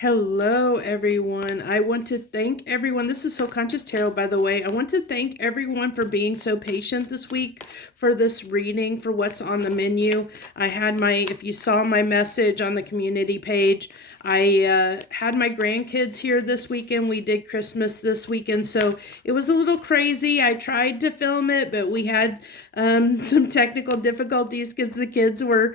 Hello, everyone. I want to thank everyone. This is So Conscious Tarot, by the way. I want to thank everyone for being so patient this week for this reading, for what's on the menu. I had if you saw my message on the community page, I had my grandkids here this weekend. We did Christmas this weekend, so it was a little crazy. I tried to film it, but we had some technical difficulties because the kids were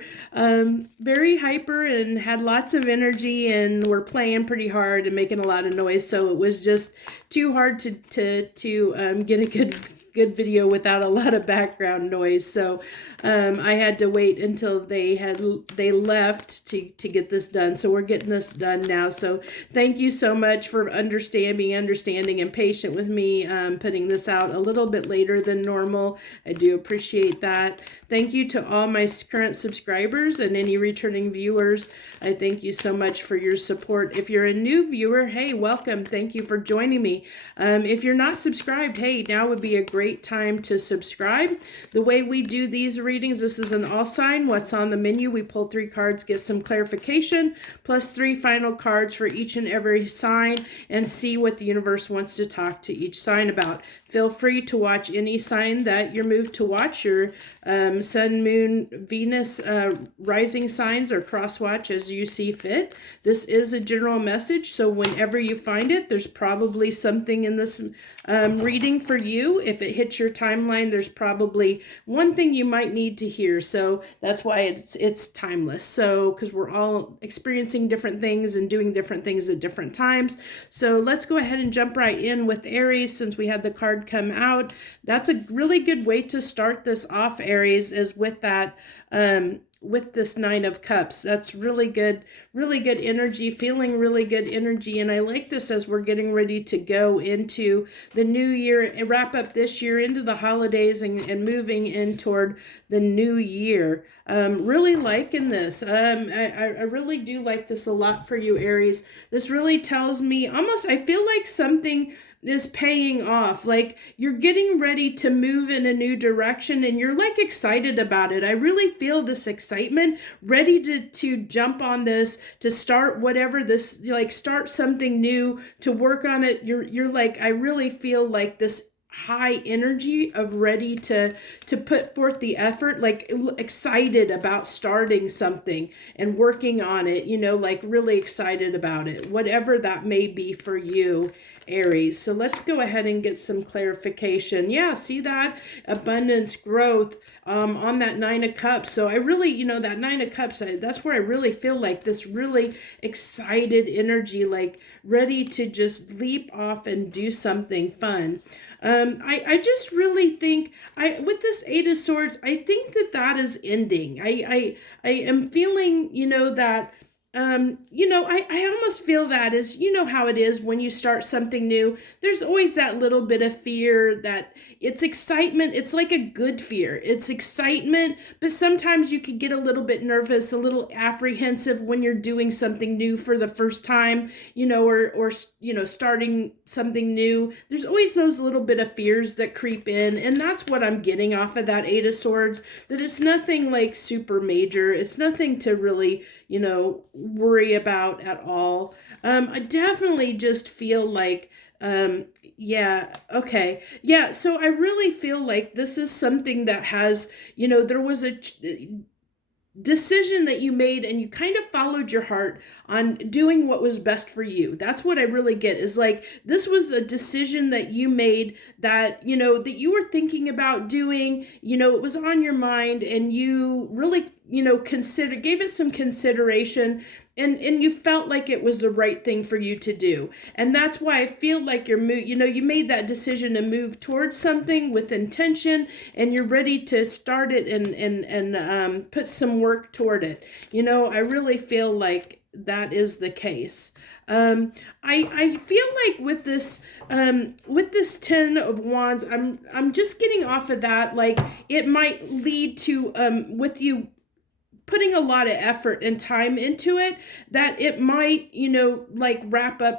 very hyper and had lots of energy and were playing pretty hard and making a lot of noise. So it was just too hard to get a good video without a lot of background noise. So I had to wait until they left to get this done. So we're getting this done now. So thank you so much for understanding and patient with me putting this out a little bit later than normal. I do appreciate that. Thank you to all my current subscribers and any returning viewers. I thank you so much for your support. If you're a new viewer, hey, welcome. Thank you for joining me. If you're not subscribed, hey, now would be a great time to subscribe. The way we do these readings, this is an all sign. What's on the menu? We pull 3 cards, get some clarification, plus 3 final cards for each and every sign, and see what the universe wants to talk to each sign about. Feel free to watch any sign that you're moved to watch, your sun, moon, Venus, rising signs, or cross watch as you see fit. This is a general message, so whenever you find it, there's probably something in this reading for you. If it hits your timeline, there's probably one thing you might need to hear. So that's why it's timeless. So because we're all experiencing different things and doing different things at different times. So let's go ahead and jump right in with Aries since we had the card come out. That's a really good way to start this off, Aries, is with that with this 9 of Cups. That's really good energy, feeling really good energy. And I like this as we're getting ready to go into the new year and wrap up this year into the holidays and moving in toward the new year. Really liking this. I really do like this a lot for you, Aries. This really tells me almost, I feel like something is paying off. Like you're getting ready to move in a new direction and you're like excited about it. I really feel this excitement, ready to jump on this, to start whatever this, like start something new, to work on it. You're like, I really feel like this high energy of ready to put forth the effort, like excited about starting something and working on it, you know, like really excited about it, whatever that may be for you, Aries. So let's go ahead and get some clarification. Yeah, see that abundance, growth on that 9 of Cups. So I really, you know, that 9 of Cups, that's where I really feel like this really excited energy, like ready to just leap off and do something fun. I just really think with this 8 of Swords, I think that is ending. I am feeling, you know, that you know, I almost feel that is, you know how it is when you start something new, there's always that little bit of fear, that it's excitement. It's like a good fear. It's excitement, but sometimes you can get a little bit nervous, a little apprehensive when you're doing something new for the first time, you know, or you know, starting something new. There's always those little bit of fears that creep in, and that's what I'm getting off of that 8 of Swords, that it's nothing like super major. It's nothing to really, you know, worry about at all. I definitely just feel like, yeah, okay. Yeah, so I really feel like this is something that has, you know, there was a decision that you made and you kind of followed your heart on doing what was best for you. That's what I really get, is like this was a decision that you made, that, you know, that you were thinking about doing, you know, it was on your mind and you really, you know, gave it some consideration, and you felt like it was the right thing for you to do. And that's why I feel like you know, you made that decision to move towards something with intention, and you're ready to start it and put some work toward it. You know, I really feel like that is the case. I feel like with this 10 of Wands, I'm just getting off of that, like it might lead to with you putting a lot of effort and time into it, that it might, you know, like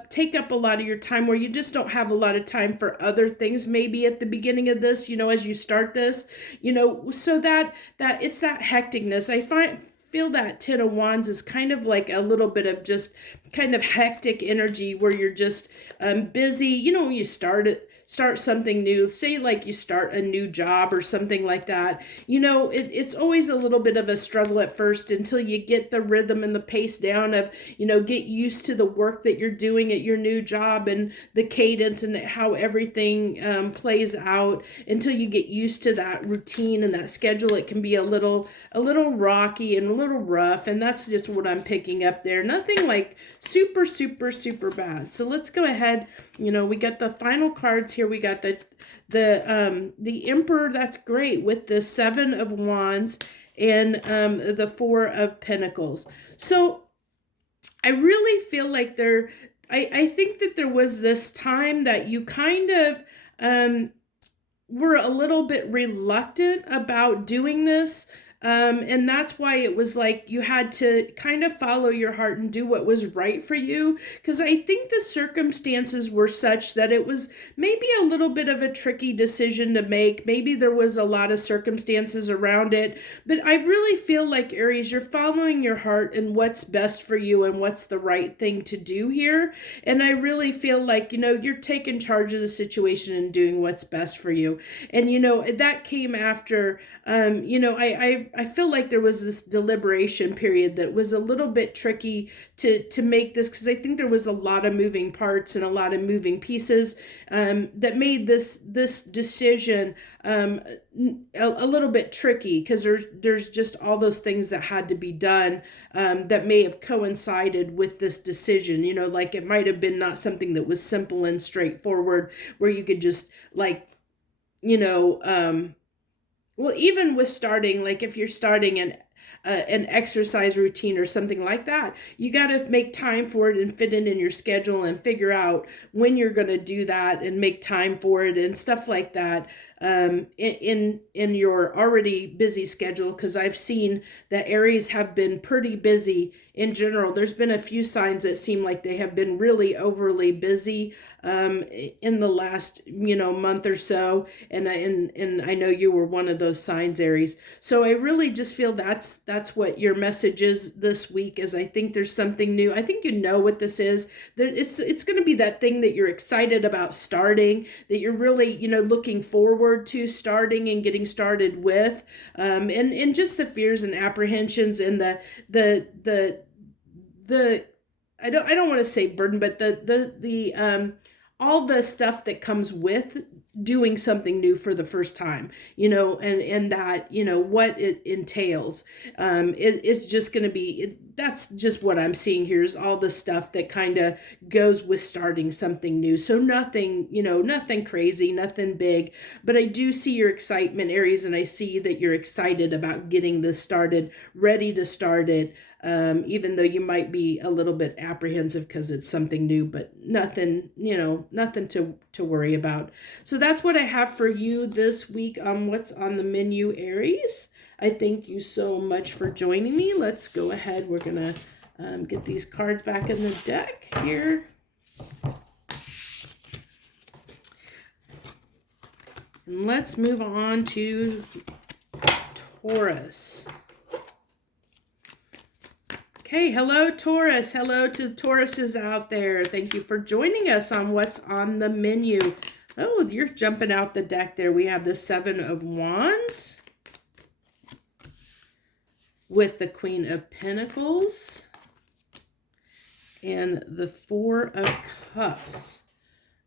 take up a lot of your time, where you just don't have a lot of time for other things maybe at the beginning of this, you know, as you start this, you know, so that it's that hecticness. I feel that 10 of Wands is kind of like a little bit of just kind of hectic energy where you're just busy. You know, when you start something new, say like you start a new job or something like that, you know, it's always a little bit of a struggle at first until you get the rhythm and the pace down of, you know, get used to the work that you're doing at your new job and the cadence and how everything plays out. Until you get used to that routine and that schedule, it can be a little rocky and a little rough, and that's just what I'm picking up there. Nothing like super bad. So let's go ahead. You know, we got the final cards here. We got the Emperor. That's great, with the 7 of Wands and the 4 of Pentacles. So I really feel like I think that there was this time that you kind of were a little bit reluctant about doing this. And that's why it was like you had to kind of follow your heart and do what was right for you. Because I think the circumstances were such that it was maybe a little bit of a tricky decision to make. Maybe there was a lot of circumstances around it. But I really feel like, Aries, you're following your heart and what's best for you and what's the right thing to do here. And I really feel like, you know, you're taking charge of the situation and doing what's best for you. And, you know, that came after, you know, I feel like there was this deliberation period that was a little bit tricky to make this, because I think there was a lot of moving parts and a lot of moving pieces that made this decision a little bit tricky, because there's just all those things that had to be done that may have coincided with this decision. You know, like it might have been not something that was simple and straightforward where you could just like, you know, well, even with starting, like if you're starting an exercise routine or something like that, you got to make time for it and fit it in your schedule and figure out when you're going to do that and make time for it and stuff like that in your already busy schedule. Because I've seen that Aries have been pretty busy in general. There's been a few signs that seem like they have been really overly busy in the last, you know, month or so. And I know you were one of those signs, Aries. So I really just feel that's what your message is this week. Is I think there's something new. I think you know what this is. It's going to be that thing that you're excited about starting, that you're really, you know, looking forward to starting and getting started with, and just the fears and apprehensions and the I don't want to say burden, but the all the stuff that comes with doing something new for the first time, you know, and that, you know, what it entails. It's just going to be, that's just what I'm seeing here is all the stuff that kind of goes with starting something new. So nothing, you know, nothing crazy, nothing big, but I do see your excitement, Aries, and I see that you're excited about getting this started, ready to start it. Even though you might be a little bit apprehensive because it's something new, but nothing, you know, nothing to worry about. So that's what I have for you this week on what's on the menu, Aries. I thank you so much for joining me. Let's go ahead. We're going to get these cards back in the deck here. And let's move on to Taurus. Hey, hello, Taurus. Hello to Tauruses out there. Thank you for joining us on what's on the menu. Oh, you're jumping out the deck there. We have the 7 of Wands with the Queen of Pentacles and the 4 of Cups.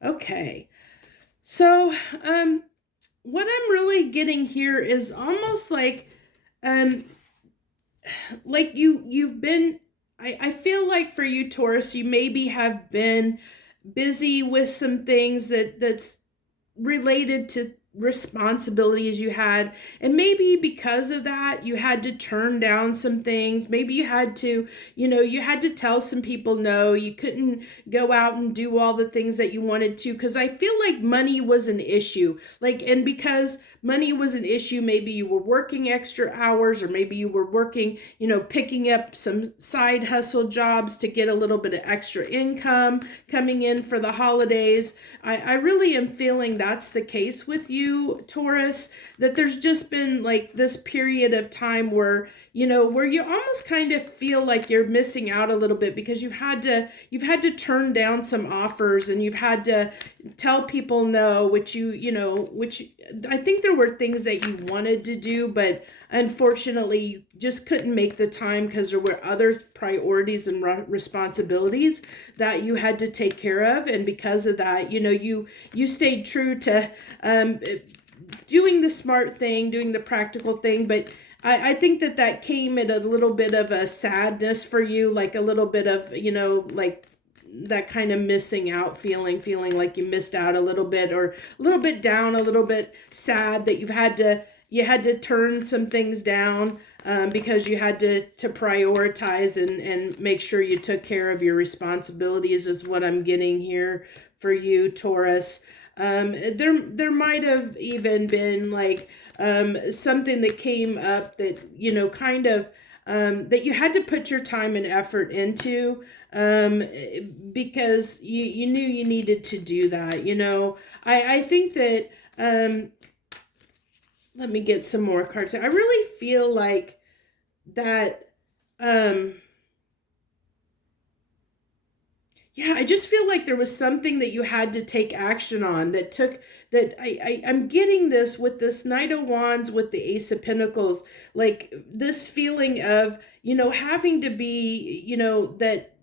Okay. So, what I'm really getting here is almost like you've been, I feel like for you, Taurus, you maybe have been busy with some things that's related to responsibilities you had, and maybe because of that you had to turn down some things. Maybe you had to, you know, you had to tell some people no, you couldn't go out and do all the things that you wanted to, because I feel like money was an issue. Like, and because money was an issue, maybe you were working extra hours, or maybe you were working, you know, picking up some side hustle jobs to get a little bit of extra income coming in for the holidays. I really am feeling that's the case with you. you, Taurus, that there's just been like this period of time where, where you almost kind of feel like you're missing out a little bit because you've had to turn down some offers, and you've had to tell people no, which I think there were things that you wanted to do, but unfortunately you just couldn't make the time because there were other priorities and responsibilities that you had to take care of. And because of that, you stayed true to doing the smart thing, doing the practical thing. But I think that came at a little bit of a sadness for you, like a little bit of, like that kind of missing out feeling like you missed out a little bit, or a little bit down, a little bit sad that you had to turn some things down because you had to prioritize and make sure you took care of your responsibilities, is what I'm getting here for you, Taurus. There might have even been like something that came up that, kind of that you had to put your time and effort into because you knew you needed to do that. I think that, let me get some more cards. I really feel like that, yeah, I just feel like there was something that you had to take action on I'm getting this with this Knight of Wands with the Ace of Pentacles, like this feeling of, having to be, that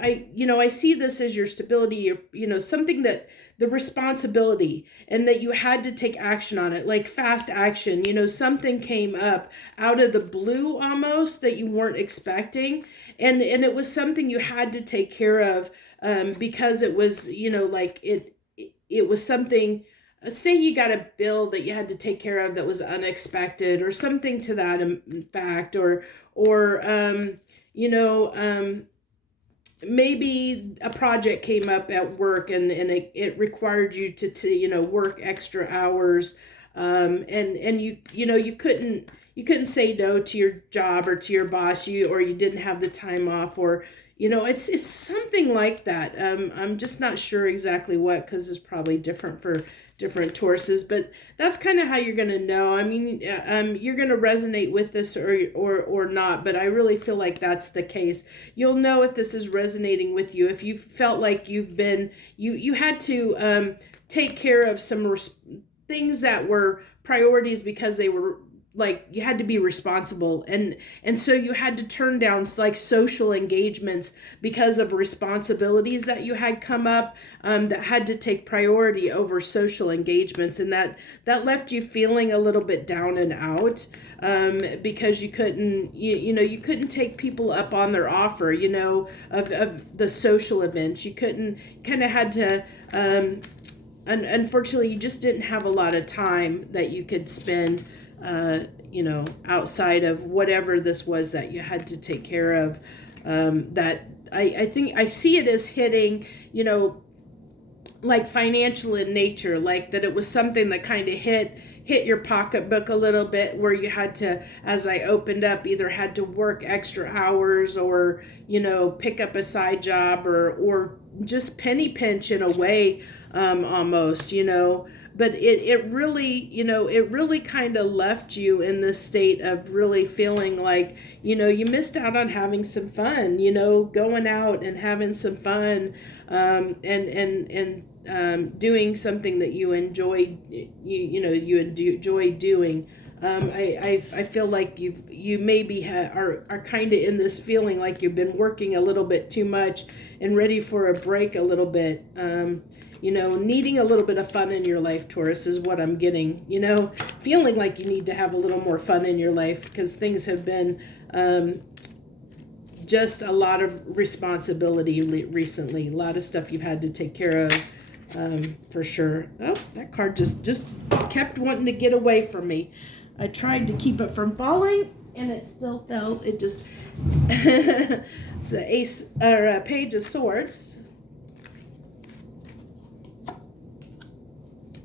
I see this as your stability, something that the responsibility, and that you had to take action on it, like fast action, something came up out of the blue almost that you weren't expecting. And it was something you had to take care of because it was, like it was something, say you got a bill that you had to take care of that was unexpected or something to that fact, or maybe a project came up at work and it required you to work extra hours, and you couldn't say no to your job or to your boss, or you didn't have the time off, or it's something like that. I'm just not sure exactly what, because it's probably different for different Tauruses, but that's kind of how you're going to know. I mean, you're going to resonate with this or not, but I really feel like that's the case. You'll know if this is resonating with you, if you felt like you had to take care of some things that were priorities because they were, like, you had to be responsible, and so you had to turn down like social engagements because of responsibilities that you had come up that had to take priority over social engagements, and that left you feeling a little bit down and out because you couldn't you couldn't take people up on their offer of the social events. You couldn't, kind of had to unfortunately you just didn't have a lot of time that you could spend outside of whatever this was that you had to take care of, that I think I see it as hitting, like financial in nature, like that it was something that kind of hit your pocketbook a little bit, where you had to, as I opened up, either had to work extra hours or, pick up a side job or just penny pinch in a way, almost, but it really kind of left you in this state of really feeling like, you missed out on having some fun, going out and having some fun, and doing something that you enjoy, you enjoy doing. I feel like you maybe are kind of in this feeling like you've been working a little bit too much and ready for a break a little bit. Needing a little bit of fun in your life, Taurus, is what I'm getting. Feeling like you need to have a little more fun in your life because things have been just a lot of responsibility recently. A lot of stuff you've had to take care of, for sure. Oh, that card just kept wanting to get away from me. I tried to keep it from falling, and it still fell. It just it's the Ace, or Page of Swords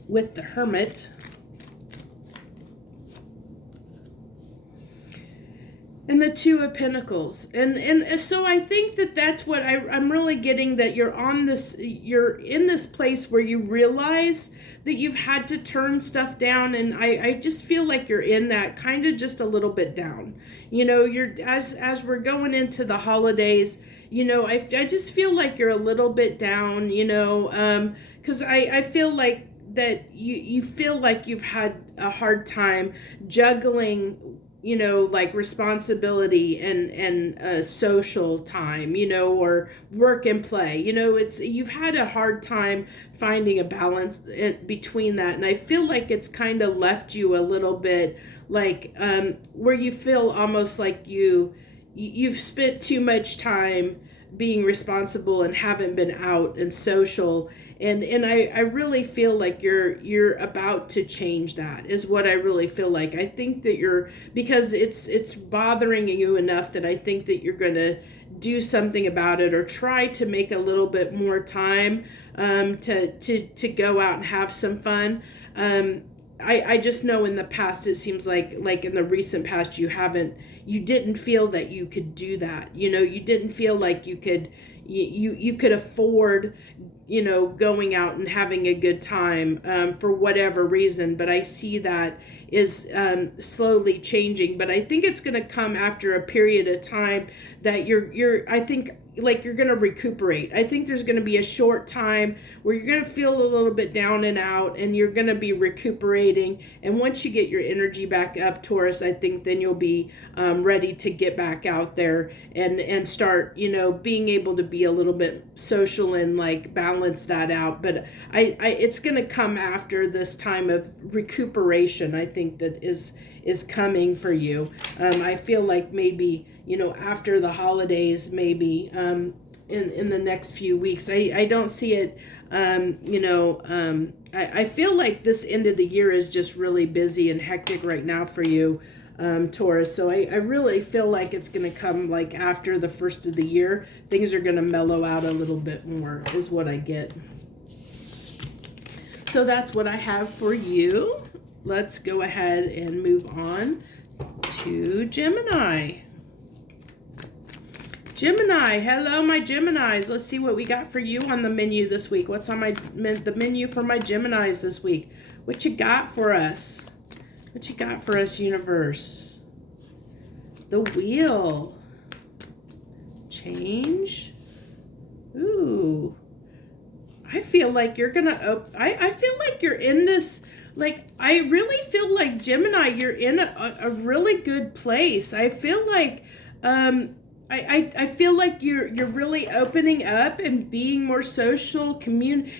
with the Hermit. and the Two of Pentacles. And so I think that that's what I'm really getting, that you're in this place where you realize that you've had to turn stuff down. And I just feel like you're in that kind of just a little bit down. You're, as we're going into the holidays, I just feel like you're a little bit down, because I feel like that you feel like you've had a hard time juggling, like responsibility and social time, or work and play. You've had a hard time finding a balance between that. And I feel like it's kind of left you a little bit like, where you feel almost like you've spent too much time being responsible and haven't been out and social. And I really feel like you're about to change that, is what I really feel like. I think that because it's bothering you enough that I think that you're going to do something about it, or try to make a little bit more time to go out and have some fun. I just know in the past, it seems like in the recent past, you didn't feel that you could do that. You didn't feel like you could afford, going out and having a good time for whatever reason. But I see that is slowly changing. But I think it's going to come after a period of time that I think, like, you're going to recuperate. I think there's going to be a short time where you're going to feel a little bit down and out, and you're going to be recuperating. And once you get your energy back up, Taurus, I think then you'll be ready to get back out there and start, being able to be a little bit social and like balance that out. But it's going to come after this time of recuperation. I think that is coming for you. I feel like maybe, after the holidays, maybe in the next few weeks. I don't see it, I feel like this end of the year is just really busy and hectic right now for you, Taurus. So I really feel like it's going to come like after the first of the year. Things are going to mellow out a little bit more, is what I get. So that's what I have for you. Let's go ahead and move on to Gemini. Gemini, hello my Geminis. Let's see what we got for you on the menu this week. What's on the menu for my Geminis this week? What you got for us? What you got for us, universe? The Wheel. Change. Ooh. I feel like you're gonna, I feel like you're in this, like, I really feel like, Gemini, you're in a really good place. I feel like, I feel like you're really opening up and being more social,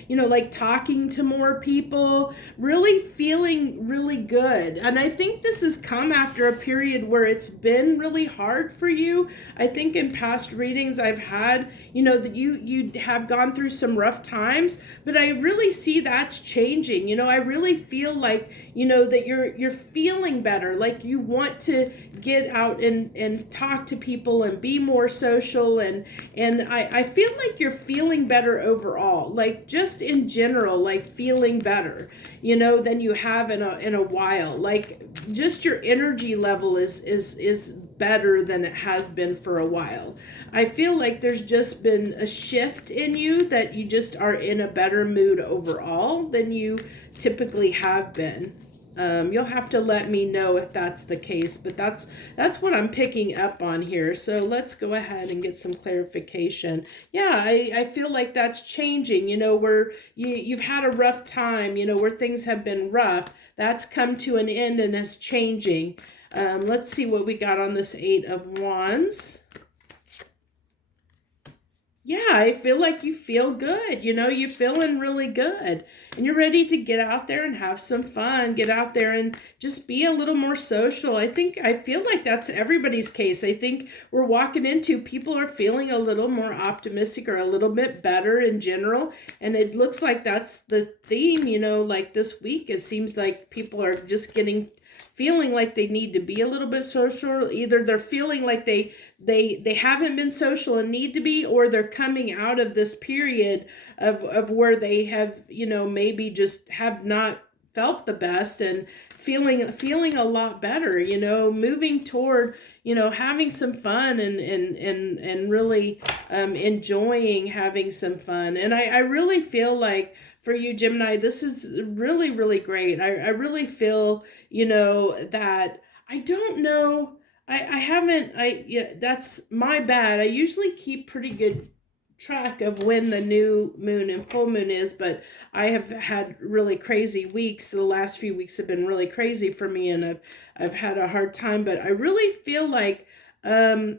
like talking to more people, really feeling really good. And I think this has come after a period where it's been really hard for you. I think in past readings I've had, that you have gone through some rough times, but I really see that's changing. I really feel like, that you're feeling better, like you want to get out and talk to people and be more social, and I feel like you're feeling better overall, like just in general, like feeling better, than you have in a while. Like just your energy level is better than it has been for a while. I feel like there's just been a shift in you, that you just are in a better mood overall than you typically have been. You'll have to let me know if that's the case, but that's what I'm picking up on here. So let's go ahead and get some clarification. Yeah, I feel like that's changing, where you've had a rough time, where things have been rough. That's come to an end and is changing. Let's see what we got on this Eight of Wands. Yeah, I feel like you feel good. You're feeling really good, and you're ready to get out there and have some fun, get out there and just be a little more social. I feel like that's everybody's case. I think we're walking into, people are feeling a little more optimistic or a little bit better in general. And it looks like that's the theme, like this week, it seems like people are just feeling like they need to be a little bit social. Either they're feeling like they haven't been social and need to be, or they're coming out of this period of where they have, maybe just have not felt the best and feeling a lot better, you know, moving toward, you know, having some fun and really enjoying having some fun. And I really feel like for you, Gemini, this is really, really great. I really feel, you know, that I don't know. Yeah, that's my bad. I usually keep pretty good track of when the new moon and full moon is, but I have had really crazy weeks. The last few weeks have been really crazy for me, and I've had a hard time, but I really feel like I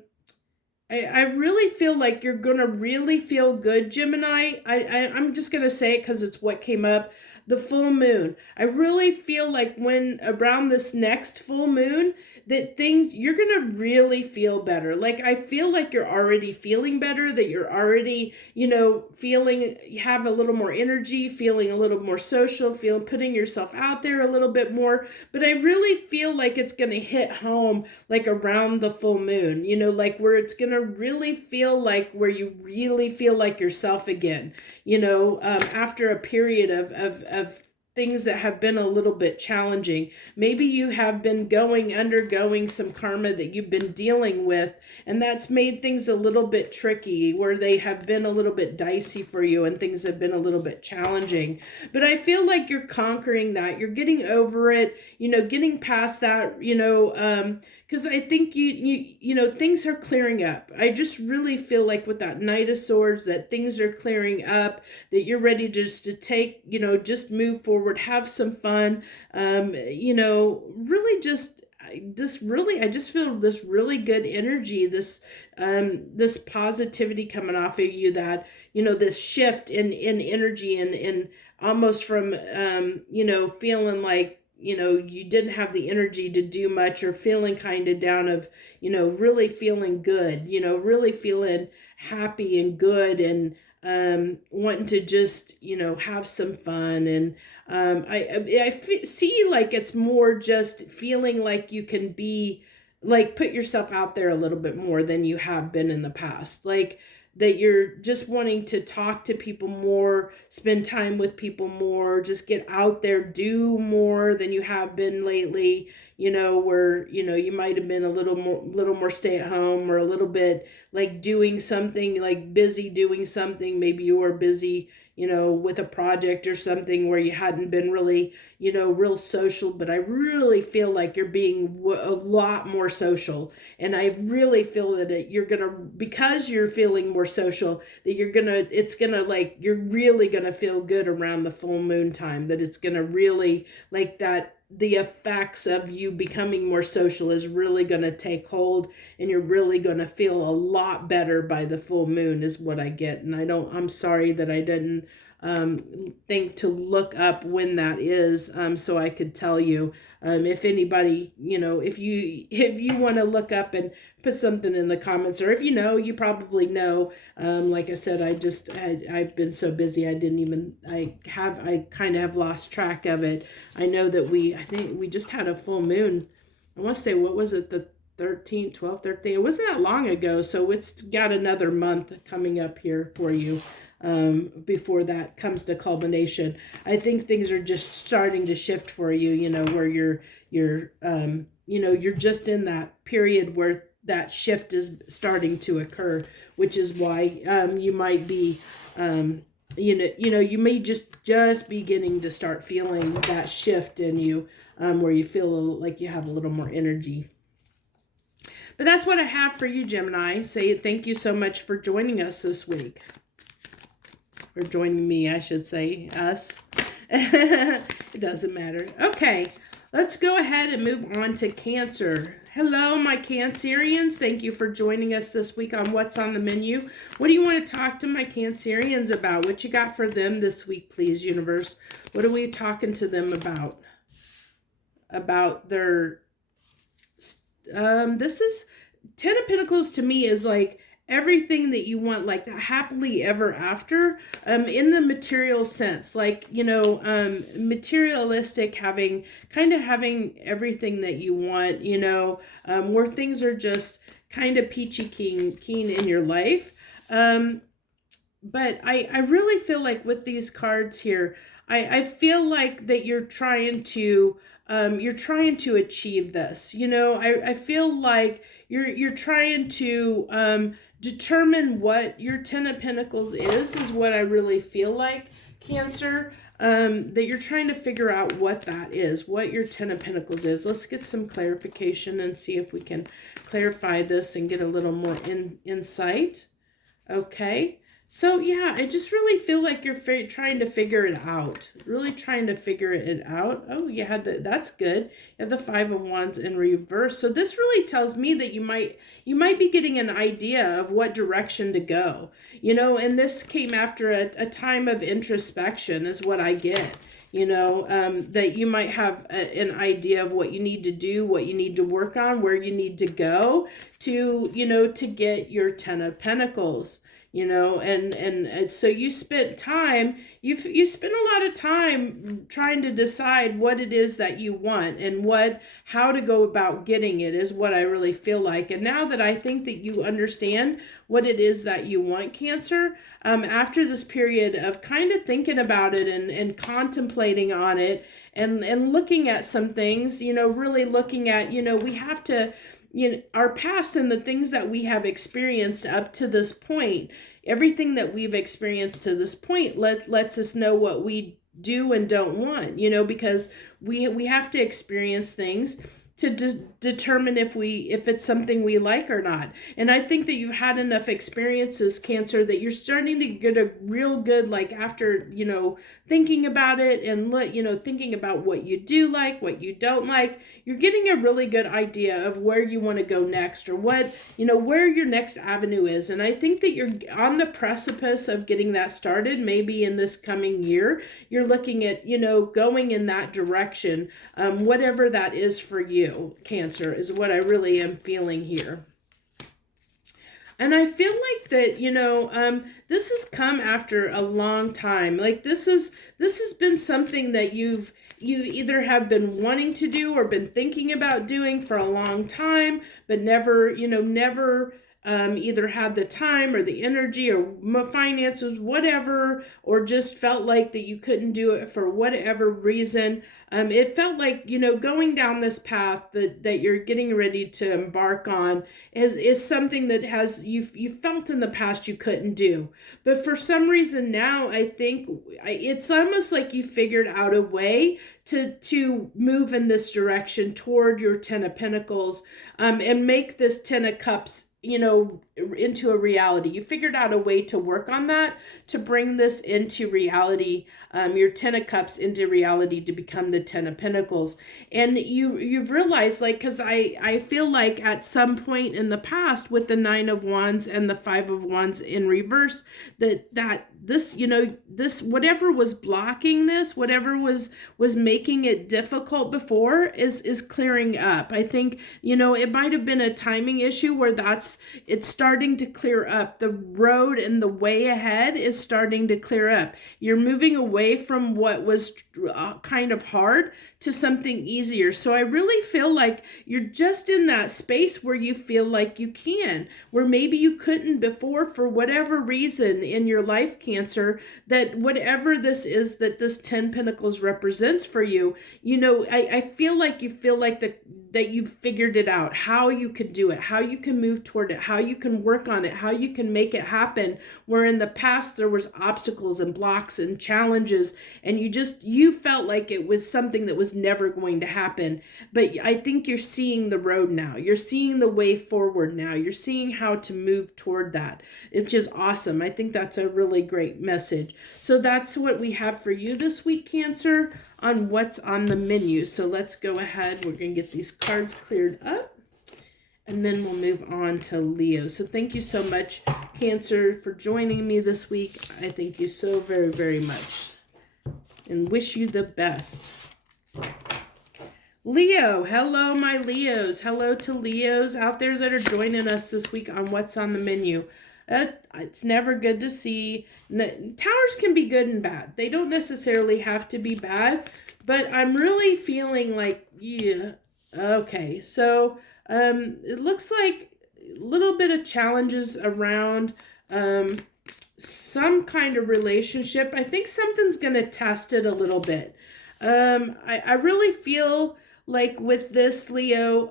really feel like you're gonna really feel good, Gemini. I'm just gonna say it because it's what came up. The full moon. I really feel like when around this next full moon, that things you're gonna really feel better. Like I feel like you're already feeling better, that you're already, you know, feeling you have a little more energy, feeling a little more social, putting yourself out there a little bit more. But I really feel like it's gonna hit home like around the full moon, you know, like where it's gonna really feel like where you really feel like yourself again, you know, after a period of things that have been a little bit challenging. Maybe you have been undergoing some karma that you've been dealing with, and that's made things a little bit tricky, where they have been a little bit dicey for you and things have been a little bit challenging. But I feel like you're conquering that. You're getting over it, you know, getting past that, you know, because I think you know, things are clearing up. I just really feel like with that Knight of Swords that things are clearing up, that you're ready just to take, you know, just move forward, have some fun, you know, really just I just feel this really good energy, this positivity coming off of you, that, you know, this shift in energy and almost from you know, feeling like, you know, you didn't have the energy to do much, or feeling kind of down, of, you know, really feeling good, you know, really feeling happy and good, and wanting to just, you know, have some fun. And see like it's more just feeling like you can be like put yourself out there a little bit more than you have been in the past, like that you're just wanting to talk to people more, spend time with people more, just get out there, do more than you have been lately, you know, where, you know, you might have been a little more stay at home, or a little bit like doing something, like busy doing something. Maybe you were busy, you know, with a project or something where you hadn't been really, you know, real social. But I really feel like you're being a lot more social. And I really feel that you're going to, because you're feeling more social, that it's going to like, you're really going to feel good around the full moon time, that it's going to really like that. The effects of you becoming more social is really going to take hold, and you're really going to feel a lot better by the full moon is what I get. And I'm sorry that I didn't think to look up when that is, so I could tell you. If anybody, you know, if you want to look up and put something in the comments, or if you know, you probably know. Like I said, I've been so busy, I kind of have lost track of it. I know that I think we just had a full moon. I want to say, what was it, the 13th, 12th, 13th? It wasn't that long ago, so it's got another month coming up here for you. Before that comes to culmination. I think things are just starting to shift for you, you know, where you're you know, you're just in that period where that shift is starting to occur, which is why you might be you know, you may just beginning to start feeling that shift in you, where you feel like you have a little more energy. But that's what I have for you, Gemini. Say thank you so much for joining us this week. Or joining me, I should say, us. It doesn't matter. Okay, let's go ahead and move on to Cancer. Hello, my Cancerians. Thank you for joining us this week on What's on the Menu. What do you want to talk to my Cancerians about? What you got for them this week, please, universe? What are we talking to them about? About their... this is... Ten of Pentacles to me is like everything that you want, like happily ever after, in the material sense, like, you know, materialistic, having everything that you want, you know, where things are just kind of peachy keen in your life. but I really feel like with these cards here, I feel like that you're trying to achieve this. You know, I feel like you're trying to determine what your Ten of Pentacles is what I really feel like, Cancer. That you're trying to figure out what that is, what your Ten of Pentacles is. Let's get some clarification and see if we can clarify this and get a little more insight. Okay. So yeah, I just really feel like you're trying to figure it out. Really trying to figure it out. Oh, you had that's good. You have the Five of Wands in reverse. So this really tells me that you might be getting an idea of what direction to go. You know, and this came after a time of introspection is what I get. You know, that you might have an idea of what you need to do, what you need to work on, where you need to go to, you know, to get your Ten of Pentacles. You know, and so you spent time, you spent a lot of time trying to decide what it is that you want and how to go about getting it is what I really feel like. And now that I think that you understand what it is that you want, Cancer, after this period of kind of thinking about it and contemplating on it and looking at some things, you know, really looking at, you know, we have to, you know, our past and the things that we have experienced up to this point, everything that we've experienced to this point lets us know what we do and don't want, you know, because we have to experience things to determine if it's something we like or not. And I think that you've had enough experiences, Cancer, that you're starting to get a real good, like after, you know, thinking about it and thinking about what you do like, what you don't like, you're getting a really good idea of where you want to go next or what, you know, where your next avenue is. And I think that you're on the precipice of getting that started. Maybe in this coming year, you're looking at, you know, going in that direction, whatever that is for you. Cancer, is what I really am feeling here. And I feel like that, you know, this has come after a long time. Like this has been something that you either have been wanting to do or been thinking about doing for a long time, but never either had the time or the energy or finances, whatever, or just felt like that you couldn't do it for whatever reason. It felt like, you know, going down this path that you're getting ready to embark on is something that you felt in the past you couldn't do. But for some reason now, I think it's almost like you figured out a way to move in this direction toward your Ten of Pentacles, and make this Ten of Cups, you know, into a reality. You figured out a way to work on that, to bring this into reality, your Ten of Cups into reality to become the Ten of Pentacles. And you've realized, like, because I feel like at some point in the past with the Nine of Wands and the Five of Wands in reverse, that this, you know, this, whatever was blocking this, whatever was making it difficult before is clearing up. I think, you know, it might have been a timing issue where it's starting to clear up. The road and the way ahead is starting to clear up. You're moving away from what was kind of hard to something easier. So I really feel like you're just in that space where you feel like you can, where maybe you couldn't before for whatever reason in your life, Cancer, that whatever this is that this 10 Pentacles represents for you, you know, I feel like you feel like that you've figured it out, how you could do it, how you can move toward it, how you can work on it, how you can make it happen, where in the past there was obstacles and blocks and challenges, and you felt like it was something that was never going to happen. But I think you're seeing the road now. You're seeing the way forward now. You're seeing how to move toward that. It's just awesome. I think that's a really great message. So that's what we have for you this week, Cancer, on what's on the menu. So let's go ahead. We're going to get these cards cleared up, and then we'll move on to Leo. So thank you so much, Cancer, for joining me this week. I thank you so very, very much and wish you the best. Leo, hello, my Leos. Hello to Leos out there that are joining us this week on what's on the menu. It's never good to see. Towers can be good and bad. They don't necessarily have to be bad, but I'm really feeling like, yeah, okay. So it looks like a little bit of challenges around some kind of relationship. I think something's going to test it a little bit. I really feel like with this, Leo,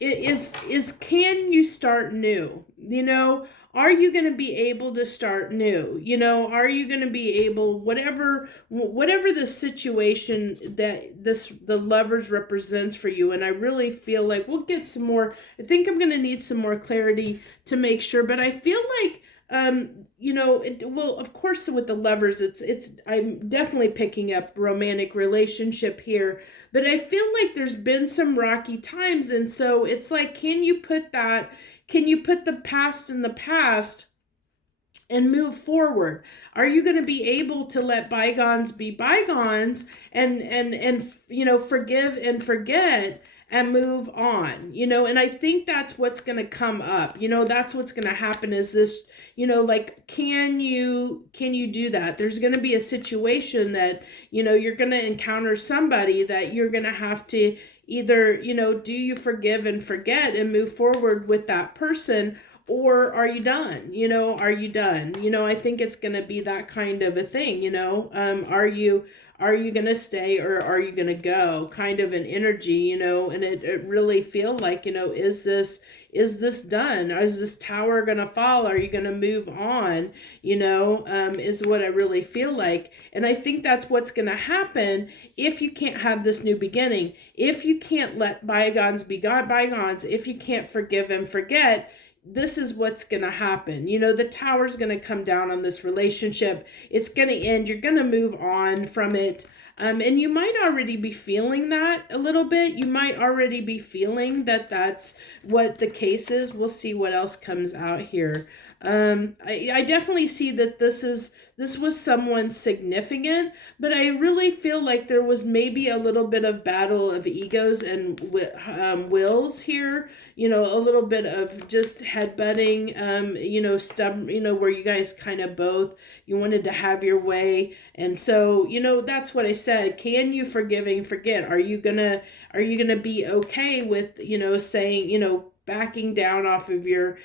it is can you start new? You know, are you going to be able to start new? You know, are you going to be able, whatever the situation that the lovers represents for you? And I really feel like we'll get some more. I think I'm going to need some more clarity to make sure, but I feel like you know, well, of course, with the lovers, I'm definitely picking up romantic relationship here, but I feel like there's been some rocky times. And so it's like, can you put the past in the past and move forward? Are you going to be able to let bygones be bygones and you know, forgive and forget and move on, you know? And I think that's what's going to come up, you know, that's what's going to happen is this, you know, like, can you do that? There's going to be a situation that, you know, you're going to encounter somebody that you're going to have to either, you know, do you forgive and forget and move forward with that person, or are you done? You know, are you done? You know, I think it's going to be that kind of a thing, you know. Are you going to stay or are you going to go? Kind of an energy, you know, and it really feel like, you know, is this done? Is this tower going to fall? Are you going to move on? You know, is what I really feel like. And I think that's what's going to happen if you can't have this new beginning, if you can't let bygones be bygones, if you can't forgive and forget. This is what's going to happen. You know, the tower's going to come down on this relationship. It's going to end. You're going to move on from it. And you might already be feeling that a little bit. You might already be feeling that that's what the case is. We'll see what else comes out here. I definitely see that this was someone significant, but I really feel like there was maybe a little bit of battle of egos and wills here, you know, a little bit of just headbutting, you know, you know, where you guys kind of both, you wanted to have your way. And so, you know, that's what I said. Can you forgive and forget? Are you gonna be okay with, you know, saying, you know, backing down off of your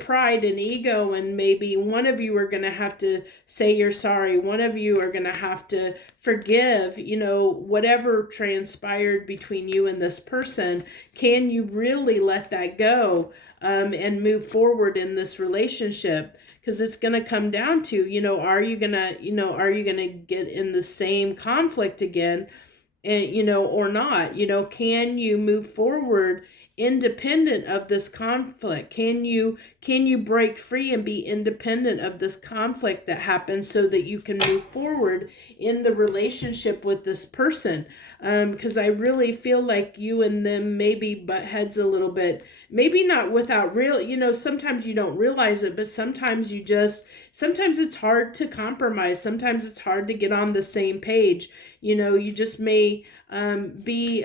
pride and ego, and maybe one of you are going to have to say you're sorry, one of you are going to have to forgive, you know, whatever transpired between you and this person. Can you really let that go and move forward in this relationship? Because it's going to come down to, you know, are you going to get in the same conflict again, and, you know, or not? You know, can you move forward independent of this conflict? Can you break free and be independent of this conflict that happens so that you can move forward in the relationship with this person? Because I really feel like you and them maybe butt heads a little bit, maybe not without real, you know, sometimes you don't realize it, but sometimes sometimes it's hard to compromise. Sometimes it's hard to get on the same page. You know, you just may be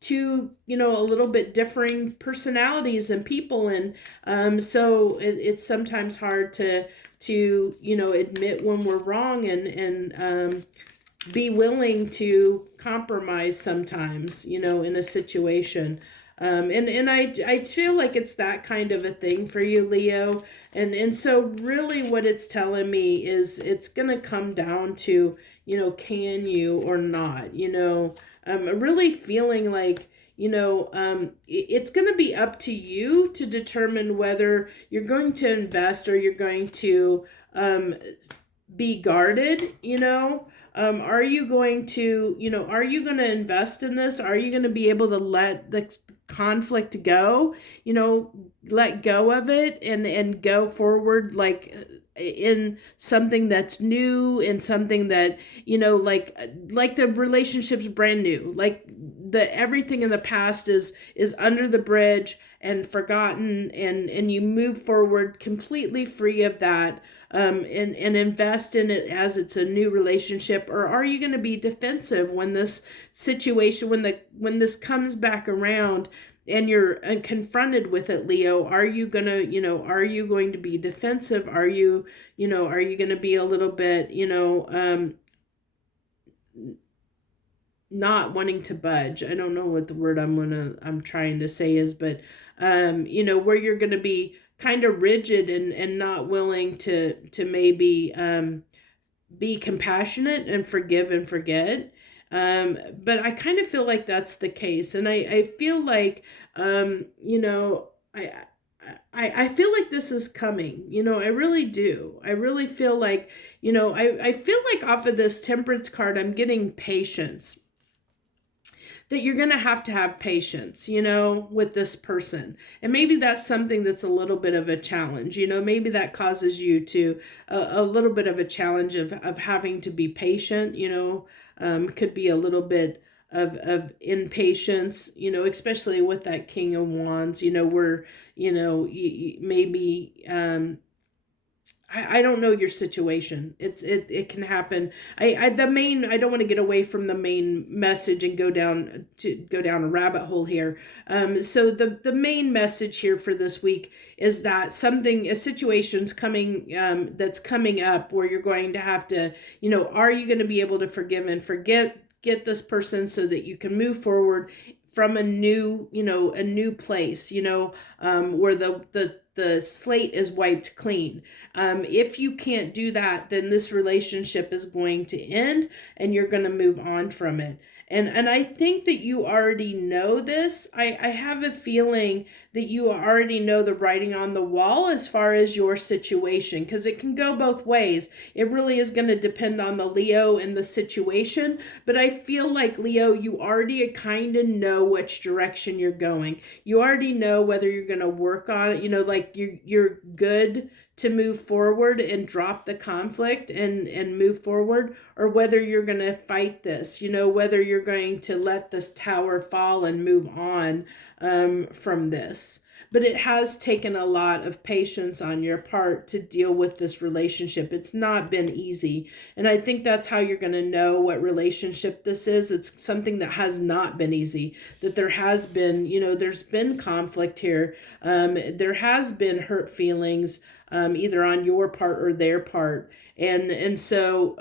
two, you know, a little bit differing personalities and people, and so it's sometimes hard to you know, admit when we're wrong and be willing to compromise sometimes, you know, in a situation. And I feel like it's that kind of a thing for you, Leo. And so really what it's telling me is it's going to come down to, you know, can you or not, you know, really feeling like, you know, it's going to be up to you to determine whether you're going to invest or you're going to be guarded, you know. Are you going to, you know, are you going to invest in this? Are you going to be able to let the conflict go, you know, let go of it and go forward, like in something that's new, in something that, you know, like the relationship's brand new, like everything in the past is under the bridge and forgotten, and you move forward completely free of that, and invest in it as it's a new relationship? Or are you going to be defensive when this situation, when this comes back around and you're confronted with it, Leo? Are you gonna, you know, are you going to be defensive? Are you, you know, are you going to be a little bit, you know, not wanting to budge? I don't know what the word I'm trying to say is, but you know, where you're going to be kind of rigid and not willing to maybe be compassionate and forgive and forget. But I kind of feel like that's the case. And I feel like, you know, I feel like this is coming, you know, I really do. I really feel like, you know, I feel like off of this Temperance card, I'm getting patience. That you're going to have patience, you know, with this person. And maybe that's something that's a little bit of a challenge, you know, maybe that causes you to a little bit of a challenge of having to be patient, you know, could be a little bit of impatience, you know, especially with that King of Wands, you know, where, you know, maybe, I don't know your situation. It can happen. I don't want to get away from the main message and go down a rabbit hole here. So the main message here for this week is that a situation's coming, that's coming up where you're going to have to, you know, are you going to be able to forgive and get this person so that you can move forward from a new, you know, a new place, you know, where the slate is wiped clean. If you can't do that, then this relationship is going to end and you're going to move on from it. And I think that you already know this. I have a feeling that you already know the writing on the wall as far as your situation, because it can go both ways. It really is going to depend on the Leo and the situation. But I feel like, Leo, you already kind of know which direction you're going. You already know whether you're going to work on it, you know, like you're good to move forward and drop the conflict and move forward, or whether you're going to fight this, you know, whether you're going to let this tower fall and move on from this. But it has taken a lot of patience on your part to deal with this relationship. It's not been easy. And I think that's how you're going to know what relationship this is. It's something that has not been easy, that there has been, you know, there's been conflict here. There has been hurt feelings, either on your part or their part. And so,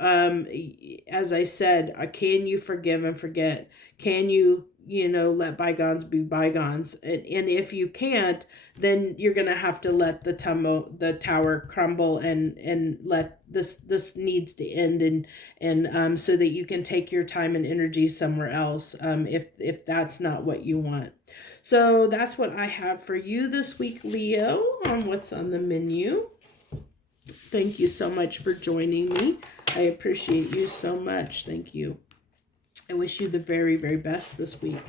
as I said, can you forgive and forget? Can you, you know, let bygones be bygones? And if you can't, then you're going to have to let the tower crumble and let this needs to end, and so that you can take your time and energy somewhere else, if that's not what you want. So that's what I have for you this week, Leo, on what's on the menu. Thank you so much for joining me. I appreciate you so much. Thank you. I wish you the very, very best this week.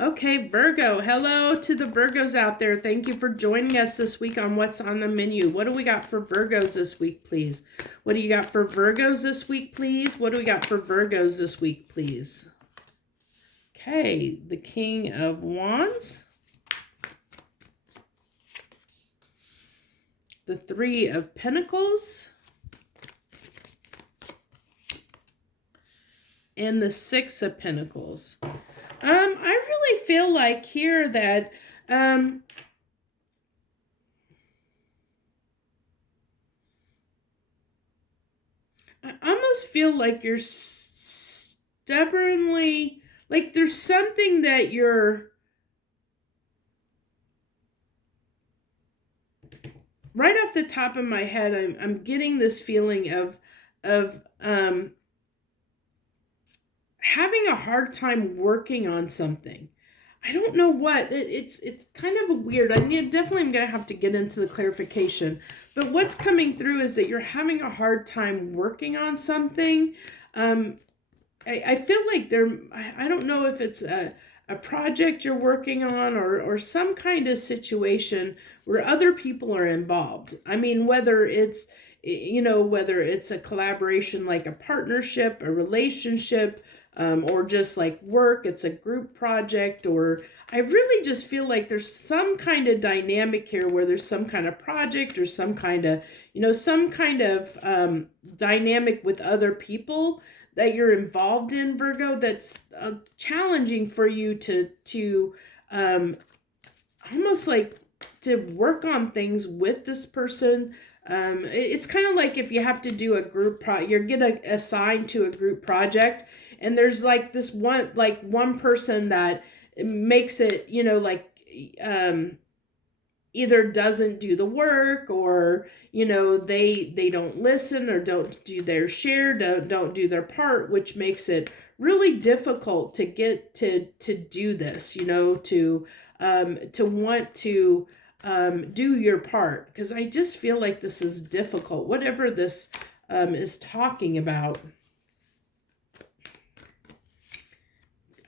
Okay, Virgo. Hello to the Virgos out there. Thank you for joining us this week on What's on the Menu. What do we got for Virgos this week, please? What do you got for Virgos this week, please? What do we got for Virgos this week, please? Okay, the King of Wands. The Three of Pentacles. And the Six of Pentacles. I really feel like here that I almost feel like you're stubbornly, like there's something that you're right off the top of my head. I'm getting this feeling of having a hard time working on something. I don't know what. It's kind of a weird. Definitely I'm going to have to get into the clarification. But what's coming through is that you're having a hard time working on something. I feel like I don't know if it's a project you're working on or some kind of situation where other people are involved. I mean, whether it's, you know, whether it's a collaboration like a partnership, a relationship, or just like work, it's a group project, or I really just feel like there's some kind of dynamic here where there's some kind of project or some kind of, you know, some kind of dynamic with other people that you're involved in, Virgo, that's challenging for you to almost like to work on things with this person, It's kind of like if you have to do a group you're gonna assigned to a group project, and there's like this one person that makes it, either doesn't do the work, or they don't listen, or don't do their share, don't do their part, which makes it really difficult to get to do this, to want to do your part, because I just feel like this is difficult, whatever this is talking about.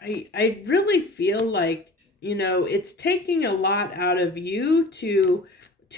I really feel like, it's taking a lot out of you to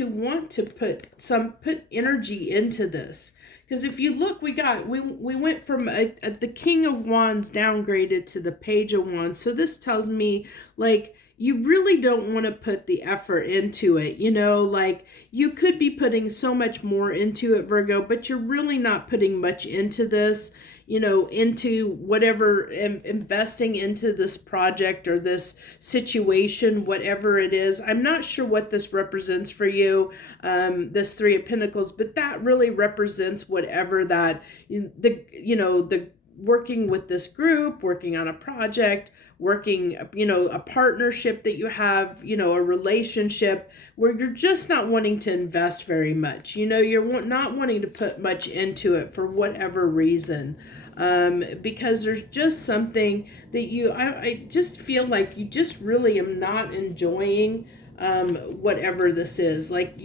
want to put energy into this. Because if you look, we went from the King of Wands downgraded to the Page of Wands. So this tells me, like, you really don't want to put the effort into it. Like, you could be putting so much more into it, Virgo, but you're really not putting much into this, into whatever, investing into this project or this situation, whatever it is. I'm not sure what this represents for you, this Three of Pentacles, but that really represents whatever that, the working with this group, working on a project, working, a partnership that you have, a relationship where you're just not wanting to invest very much. You're not wanting to put much into it for whatever reason. Because there's just something that I just feel like you just really am not enjoying whatever this is. Like,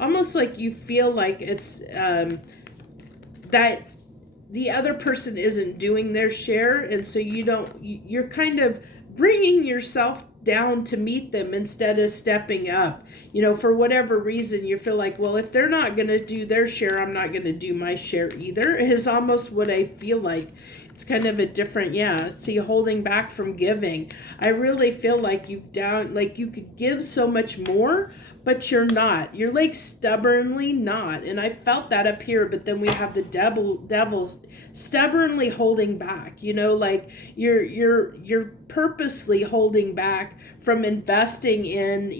almost like you feel like it's that the other person isn't doing their share, and so you're kind of bringing yourself down to meet them instead of stepping up. For whatever reason, you feel like, well, if they're not going to do their share, I'm not going to do my share either, is almost what I feel like. It's kind of a different, see, holding back from giving. I really feel like you could give so much more, but you're not. You're like stubbornly not. And I felt that up here, but then we have the devil stubbornly holding back, like you're purposely holding back from investing in,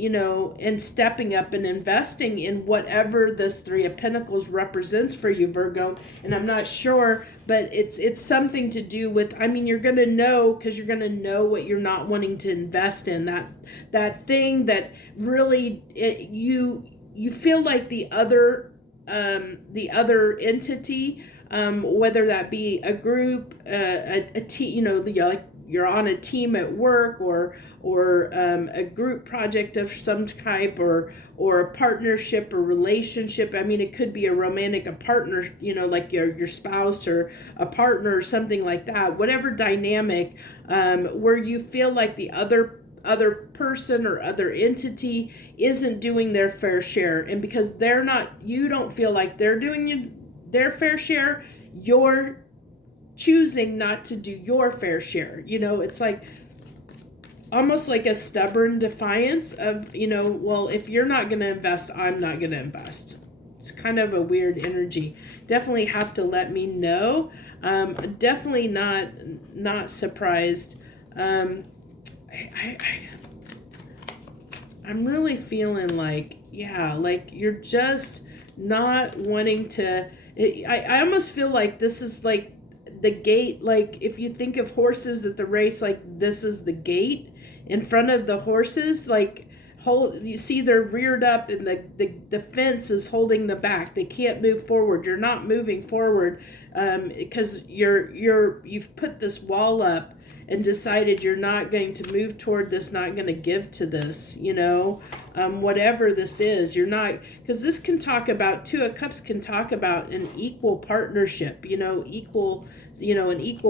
and stepping up and investing in whatever this Three of Pentacles represents for you, Virgo. And I'm not sure, but it's something to do with, you're going to know, because you're going to know what you're not wanting to invest in, that thing that really you feel like the other entity, whether that be a group, a team, like you're on a team at work, or a group project of some type, or a partnership or relationship. It could be a romantic, a partner, like your spouse or a partner or something like that. Whatever dynamic, where you feel like the other person or other entity isn't doing their fair share, and because you don't feel like they're doing their fair share, you're choosing not to do your fair share. It's like almost like a stubborn defiance of, well, if you're not going to invest, I'm not going to invest. It's kind of a weird energy. Definitely have to let me know. Definitely not surprised. I'm really feeling like, like you're just not wanting to. I almost feel like this is like the gate. Like, if you think of horses at the race, like this is the gate in front of the horses. Like, you see they're reared up, and the fence is holding the back. They can't move forward. You're not moving forward because you've put this wall up and decided you're not going to move toward this, not going to give to this, whatever this is. You're not, because this can talk about, Two of Cups can talk about an equal partnership, an equal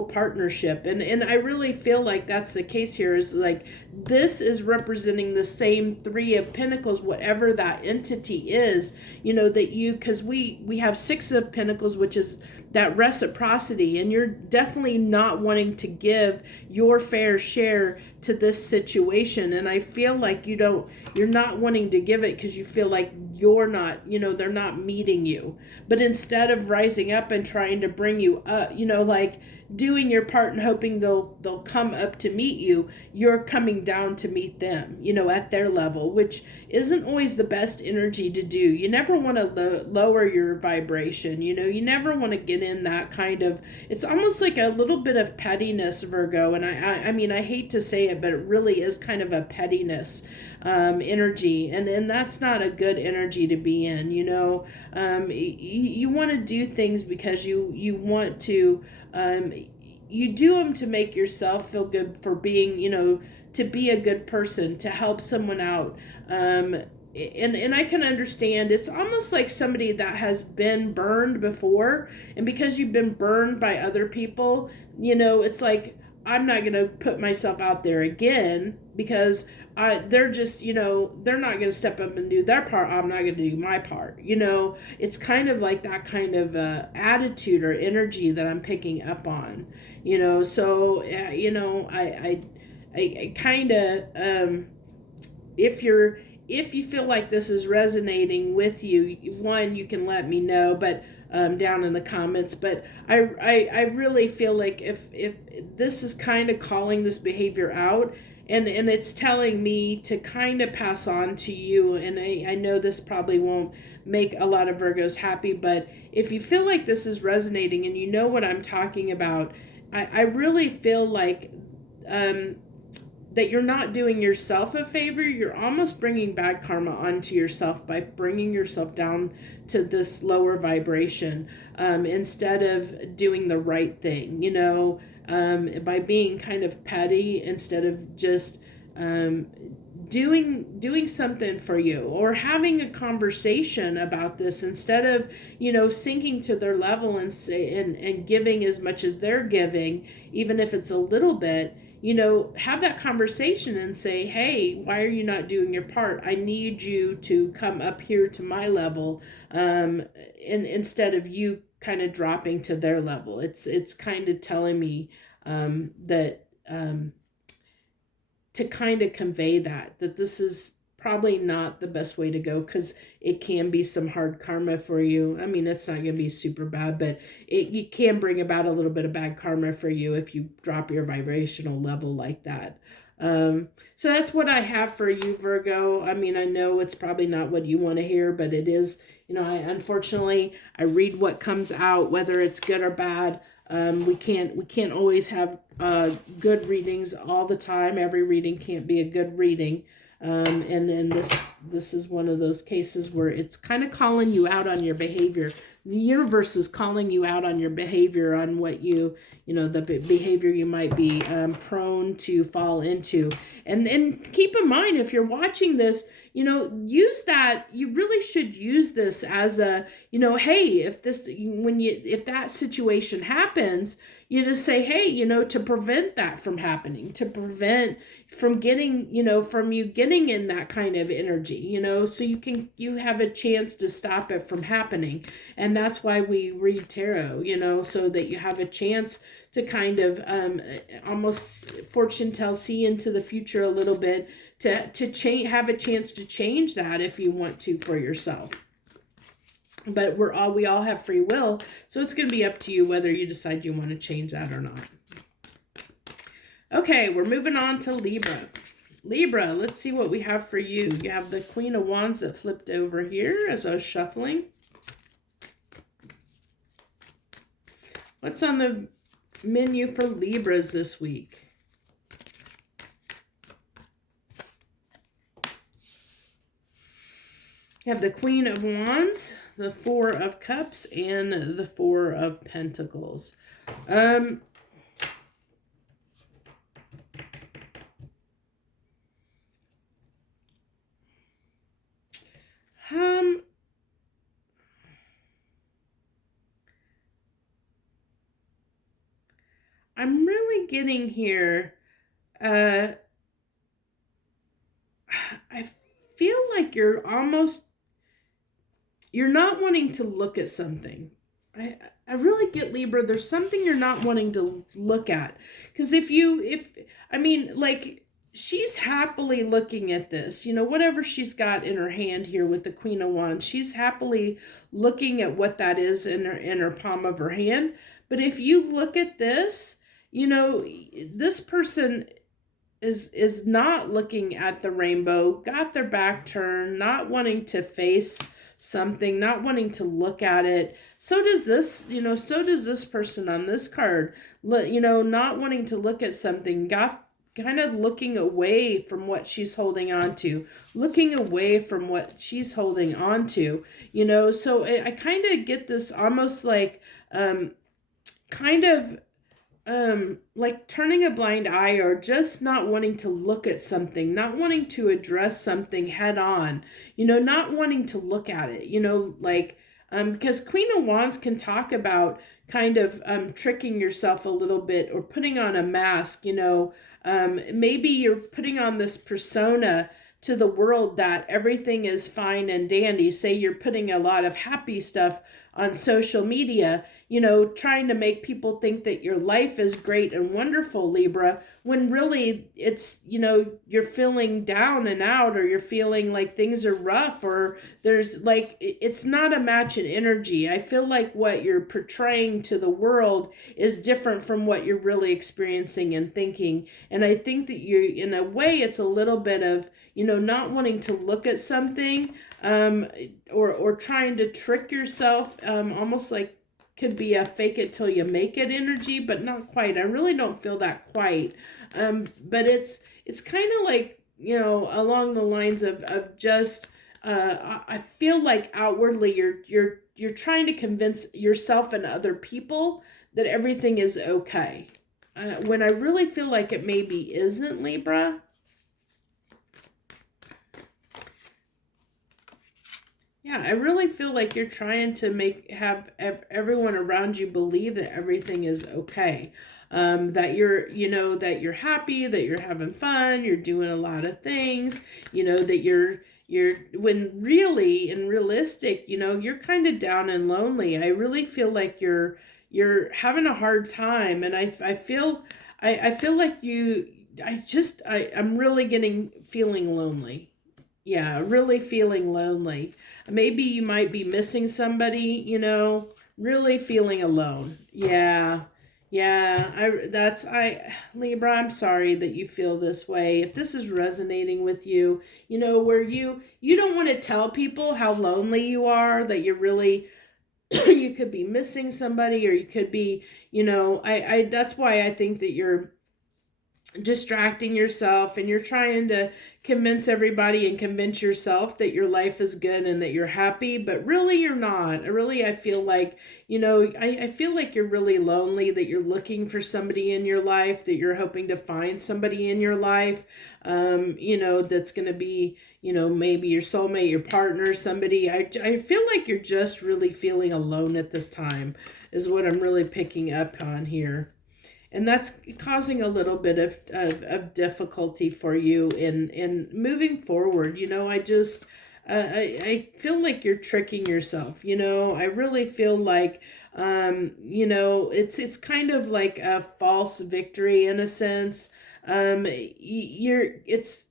partnership. And I really feel like that's the case here, is like, this is representing the same Three of Pentacles, whatever that entity is, because we have Six of Pentacles, which is that reciprocity, and you're definitely not wanting to give your fair share to this situation. And I feel like you're not wanting to give it because you feel like you're not, they're not meeting you. But instead of rising up and trying to bring you up, like doing your part and hoping they'll come up to meet you, you're coming down to meet them, at their level, which isn't always the best energy to do. You never want to lower your vibration, you never want to get in that kind of, it's almost like a little bit of pettiness, Virgo. And I mean, I hate to say it, but it really is kind of a pettiness energy, and that's not a good energy to be in. You want to do things because you want to, you do them to make yourself feel good for being, to be a good person, to help someone out. And I can understand, it's almost like somebody that has been burned before, and because you've been burned by other people, it's like, I'm not going to put myself out there again because they're just, they're not going to step up and do their part. I'm not going to do my part. It's kind of like that kind of attitude or energy that I'm picking up on, so, I kind of, if you feel like this is resonating with you, one, you can let me know, but down in the comments. But I really feel like if this is kind of calling this behavior out, and it's telling me to kind of pass on to you, and I know this probably won't make a lot of Virgos happy, but if you feel like this is resonating and you know what I'm talking about, I really feel like that you're not doing yourself a favor. You're almost bringing bad karma onto yourself by bringing yourself down to this lower vibration, instead of doing the right thing, by being kind of petty instead of just doing something for you, or having a conversation about this instead of sinking to their level and and giving as much as they're giving, even if it's a little bit. Have that conversation and say, hey, why are you not doing your part? I need you to come up here to my level, and instead of you kind of dropping to their level. It's kind of telling me that to kind of convey that this is probably not the best way to go, because it can be some hard karma for you. I mean, it's not going to be super bad, but you can bring about a little bit of bad karma for you if you drop your vibrational level like that. So that's what I have for you, Virgo. I mean, I know it's probably not what you want to hear, but it is, unfortunately, I read what comes out, whether it's good or bad. We can't always have good readings all the time. Every reading can't be a good reading. And this is one of those cases where it's kind of calling you out on your behavior. The universe is calling you out on your behavior, on what the behavior you might be prone to fall into. And then keep in mind, if you're watching this, use that. You really should use this as a, hey, if that situation happens, you just say, hey, to prevent that from happening, to prevent from getting, from you getting in that kind of energy, so you have a chance to stop it from happening. And that's why we read tarot, so that you have a chance to kind of almost fortune tell, see into the future a little bit, to change, have a chance to change that if you want to for yourself. But we all have free will, so it's going to be up to you whether you decide you want to change that or not. Okay, we're moving on to Libra. Libra, let's see what we have for you. You have the Queen of Wands that flipped over here as I was shuffling. What's on the menu for Libras this week? You have the Queen of Wands, the Four of Cups, and the Four of Pentacles. I'm really getting here, I feel like you're not wanting to look at something. I really get, Libra, there's something you're not wanting to look at. Because she's happily looking at this, you know, whatever she's got in her hand here with the Queen of Wands, she's happily looking at what that is in her palm of her hand. But if you look at this, you know, this person is not looking at the rainbow, got their back turned, not wanting to face something, not wanting to look at it. So does this, you know, so does this person on this card, you know, not wanting to look at something, got kind of looking away from what she's holding on to, looking away from what she's holding on to, you know. So I kind of get this almost like kind of like turning a blind eye, or just not wanting to look at something, not wanting to address something head on, you know, not wanting to look at it, you know, like because Queen of Wands can talk about kind of tricking yourself a little bit, or putting on a mask, you know. Maybe you're putting on this persona to the world that everything is fine and dandy. Say you're putting a lot of happy stuff on social media, you know, trying to make people think that your life is great and wonderful, Libra, when really it's, you know, you're feeling down and out, or you're feeling like things are rough, or there's like, it's not a match in energy. I feel like what you're portraying to the world is different from what you're really experiencing and thinking. And I think that you're, in a way, it's a little bit of, you know, not wanting to look at something, or trying to trick yourself, almost like could be a fake it till you make it energy, but not quite. I really don't feel that quite. But it's kind of like, you know, along the lines of just, I feel like outwardly you're trying to convince yourself and other people that everything is okay. When I really feel like it maybe isn't, Libra. Yeah, I really feel like you're trying to have everyone around you believe that everything is okay. That you're, you know, that you're happy, that you're having fun, you're doing a lot of things, you know, that you're, when really, in realistic, you know, you're kind of down and lonely. I really feel like you're having a hard time. And I feel like I'm really feeling lonely. Yeah, really feeling lonely. Maybe you might be missing somebody, you know, really feeling alone. Yeah. Yeah, Libra, I'm sorry that you feel this way. If this is resonating with you, you know, where you don't want to tell people how lonely you are, that you're really you could be missing somebody, or you could be, you know, that's why I think that you're distracting yourself, and you're trying to convince everybody and convince yourself that your life is good and that you're happy, but really you're not. I feel like, you know, I feel like you're really lonely, that you're looking for somebody in your life, that you're hoping to find somebody in your life, you know, that's going to be, you know, maybe your soulmate, your partner, somebody. I feel like you're just really feeling alone at this time, is what I'm really picking up on here. And that's causing a little bit of difficulty for you in moving forward. You know, I feel like you're tricking yourself. You know, I really feel like, you know, it's kind of like a false victory in a sense. It's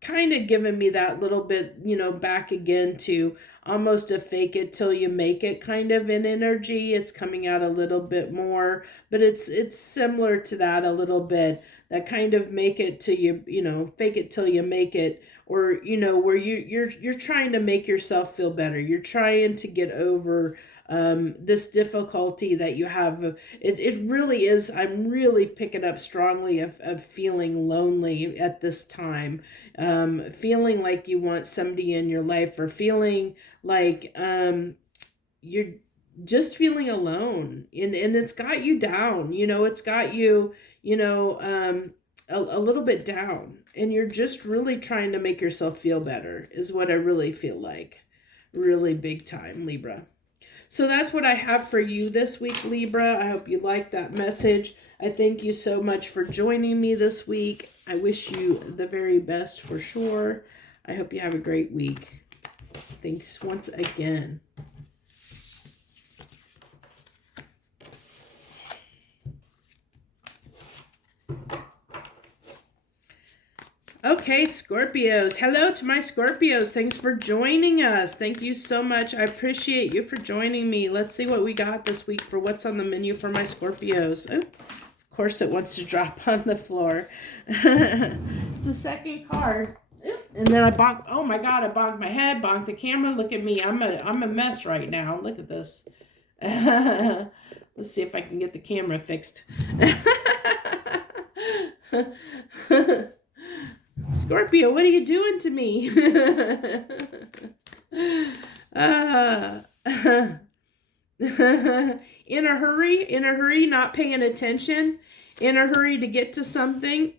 kind of given me that little bit, you know, back again to almost a fake it till you make it kind of an energy. It's coming out a little bit more, but it's similar to that a little bit. That kind of make it till you know, fake it till you make it, or, you know, where you're trying to make yourself feel better. You're trying to get over this difficulty that you have. It really is. I'm really picking up strongly of feeling lonely at this time, feeling like you want somebody in your life, or feeling like you're just feeling alone, and it's got you down. You know, it's got you, you know, a little bit down, and you're just really trying to make yourself feel better, is what I really feel like. Really big time, Libra. So that's what I have for you this week, Libra. I hope you liked that message. I thank you so much for joining me this week. I wish you the very best for sure. I hope you have a great week. Thanks once again. Okay, Scorpios. Hello to my Scorpios. Thanks for joining us. Thank you so much. I appreciate you for joining me. Let's see what we got this week for what's on the menu for my Scorpios. Oh, of course it wants to drop on the floor. It's a second card. And then I bonked. Oh my God, I bonked my head, bonked the camera. Look at me. I'm a mess right now. Look at this. Let's see if I can get the camera fixed. Scorpio, what are you doing to me? In a hurry, not paying attention, in a hurry to get to something.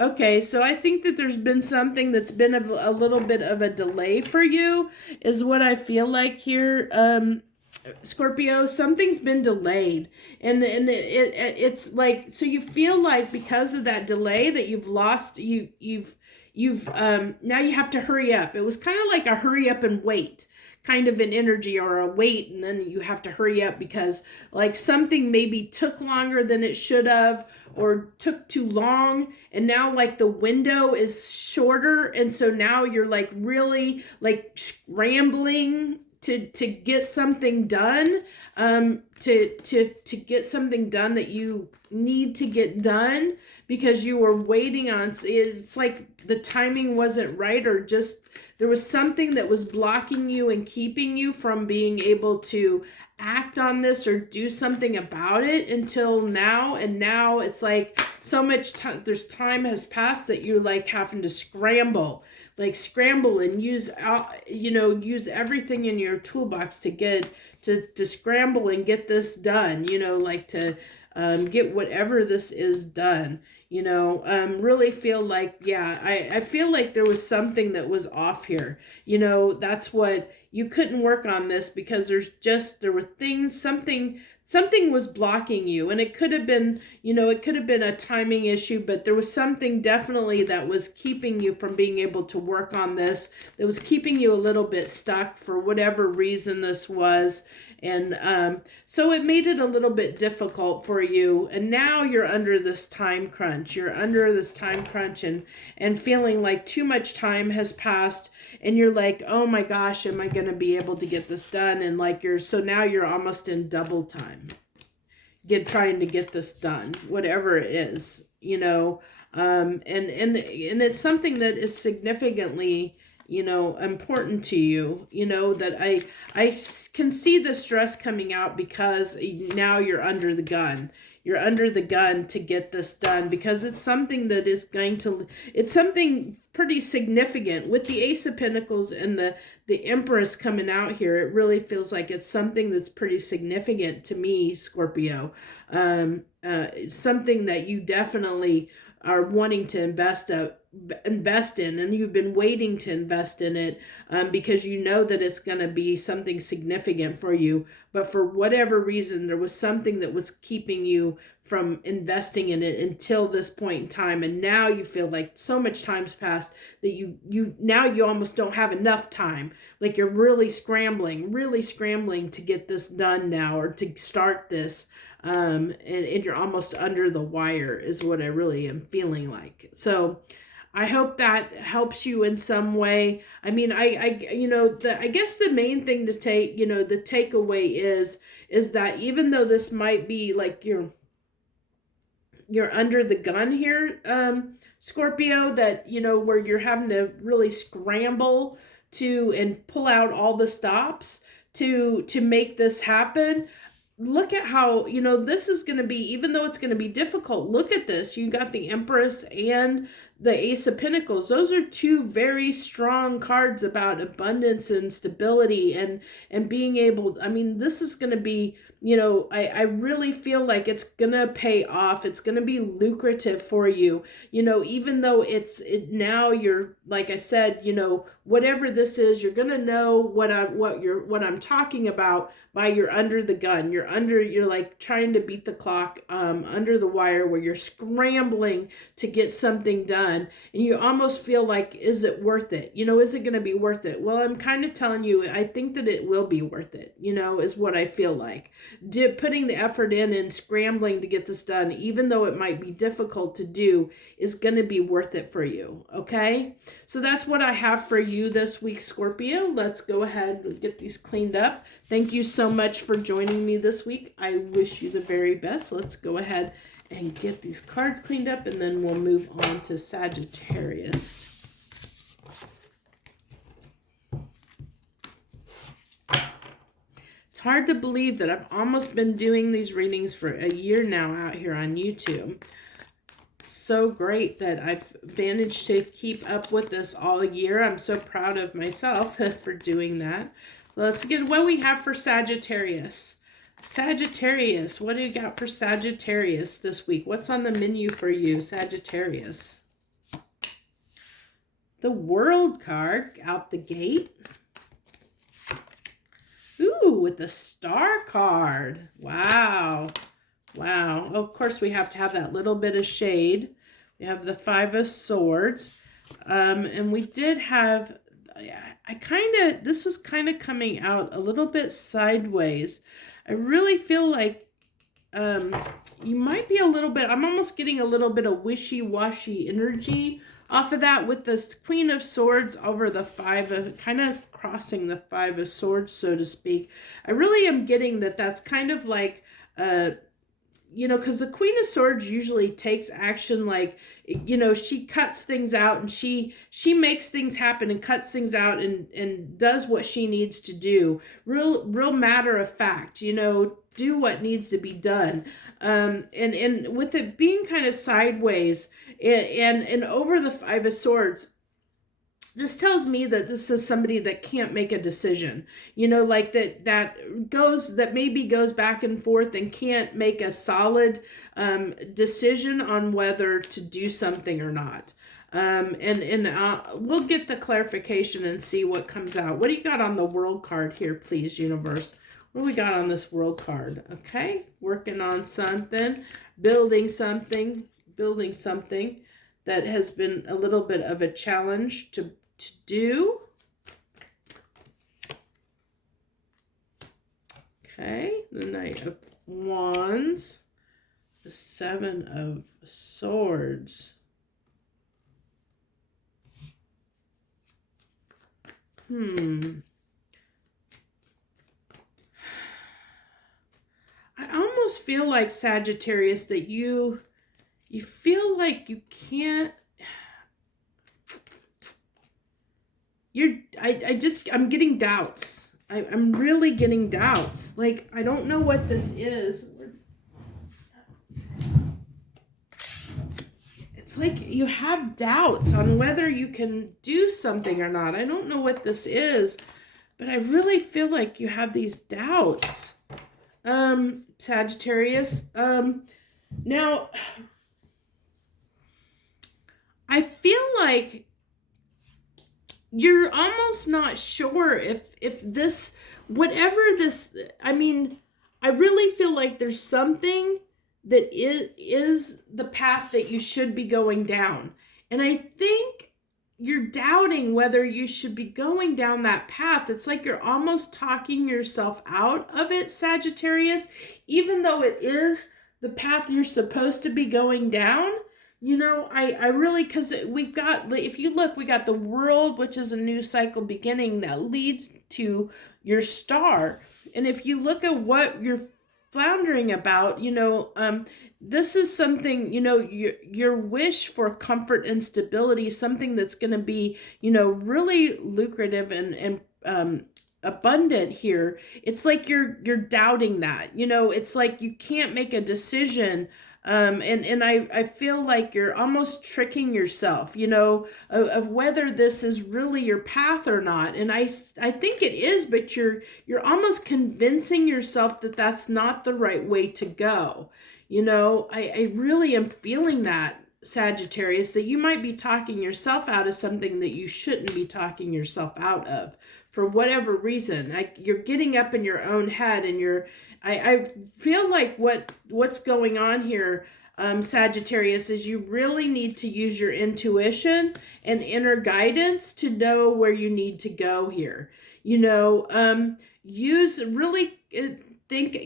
Okay, so I think that there's been something that's been a little bit of a delay for you, is what I feel like here. Scorpio, something's been delayed, and it's like, so you feel like because of that delay that you've lost, you've now you have to hurry up. It was kind of like a hurry up and wait kind of an energy, or a wait, and then you have to hurry up because like something maybe took longer than it should have, or took too long, and now like the window is shorter, and so now you're like really like scrambling to get something done, to get something done that you need to get done because you were waiting on. It's like the timing wasn't right, or just there was something that was blocking you and keeping you from being able to act on this or do something about it until now. And now it's like so much time, there's time has passed that you're like having to scramble and use everything in your toolbox to get to scramble and get this done, like to get whatever this is done. Really feel like, yeah, I feel like there was something that was off here. That's what you couldn't work on this because there were things, something was blocking you, and it could have been, a timing issue, but there was something definitely that was keeping you from being able to work on this, that was keeping you a little bit stuck for whatever reason this was. And so it made it a little bit difficult for you. And now you're under this time crunch. And feeling like too much time has passed. And you're like, oh my gosh, am I going to be able to get this done? And like so now you're almost in double time. Trying to get this done, whatever it is, and it's something that is significantly important to you, that I can see the stress coming out because now you're under the gun. You're under the gun to get this done because it's something that is it's something pretty significant with the Ace of Pentacles and the Empress coming out here. It really feels like it's something that's pretty significant to me, Scorpio. Something that you definitely are wanting to invest in, and you've been waiting to invest in it because you know that it's going to be something significant for you, but for whatever reason there was something that was keeping you from investing in it until this point in time. And now you feel like so much time's passed that you now you almost don't have enough time, like you're really scrambling to get this done now, or to start this, and you're almost under the wire is what I really am feeling like. So I hope that helps you in some way. I mean, I guess the main thing to take, the takeaway is that even though this might be like you're under the gun here, Scorpio, that, where you're having to really scramble and pull out all the stops to make this happen. Look at how, this is going to be, even though it's going to be difficult, look at this. You got the Empress and the Ace of Pentacles. Those are two very strong cards about abundance and stability and being able, this is going to be, I really feel like it's going to pay off. It's going to be lucrative for you, even though now you're, like I said, whatever this is, you're going to know what I'm talking about by you're under the gun. You're like trying to beat the clock, under the wire, where you're scrambling to get something done. done, and you almost feel like, is it worth it? You know, is it going to be worth it? Well, I'm kind of telling you, I think that it will be worth it, you know, is what I feel like. Putting the effort in and scrambling to get this done, even though it might be difficult to do, is going to be worth it for you, okay? So that's what I have for you this week, Scorpio. Let's go ahead and get these cleaned up. Thank you so much for joining me this week. I wish you the very best. Let's go ahead and get these cards cleaned up, and then we'll move on to Sagittarius. It's hard to believe that I've almost been doing these readings for a year now out here on YouTube. It's so great that I've managed to keep up with this all year. I'm so proud of myself for doing that. Let's get what we have for Sagittarius. Sagittarius, what do you got for Sagittarius this week? What's on the menu for you, Sagittarius? The World card out the gate. Ooh, with the Star card. Wow. Wow. Of course, we have to have that little bit of shade. We have the Five of Swords. And we did have, this was kind of coming out a little bit sideways. I really feel like you might be a little bit, I'm almost getting a little bit of wishy-washy energy off of that with this Queen of Swords over the Five of, kind of crossing the Five of Swords, so to speak. I really am getting that that's kind of like, you know, because the Queen of Swords usually takes action, like, you know, she cuts things out and she makes things happen and cuts things out and does what she needs to do. Real matter of fact, you know, do what needs to be done. And with it being kind of sideways and over the Five of Swords, this tells me that this is somebody that can't make a decision, you know, like that maybe goes back and forth and can't make a solid decision on whether to do something or not. We'll get the clarification and see what comes out. What do you got on the World card here, please, universe? What do we got on this World card? Okay, working on something, building something that has been a little bit of a challenge to do. Okay, the Knight of Wands, the Seven of Swords. I almost feel like, Sagittarius, that you feel like you can't, I'm getting doubts. I'm really getting doubts. Like, I don't know what this is. It's like you have doubts on whether you can do something or not. I don't know what this is, but I really feel like you have these doubts, Sagittarius. Now, I feel like you're almost not sure if this, whatever this, I mean, I really feel like there's something that is the path that you should be going down. And I think you're doubting whether you should be going down that path. It's like you're almost talking yourself out of it, Sagittarius, even though it is the path you're supposed to be going down. You know, I really, because we've got, if you look, we got the World, which is a new cycle beginning that leads to your Star. And if you look at what you're floundering about, you know, this is something, you know, your wish for comfort and stability, something that's going to be, you know, really lucrative and abundant here. It's like you're doubting that, you know, it's like you can't make a decision. And I feel like you're almost tricking yourself, you know, of whether this is really your path or not. And I think it is, but you're almost convincing yourself that that's not the right way to go. You know, I really am feeling that, Sagittarius, that you might be talking yourself out of something that you shouldn't be talking yourself out of for whatever reason. Like, you're getting up in your own head, and I feel like what's going on here, Sagittarius, is you really need to use your intuition and inner guidance to know where you need to go here. Use really think,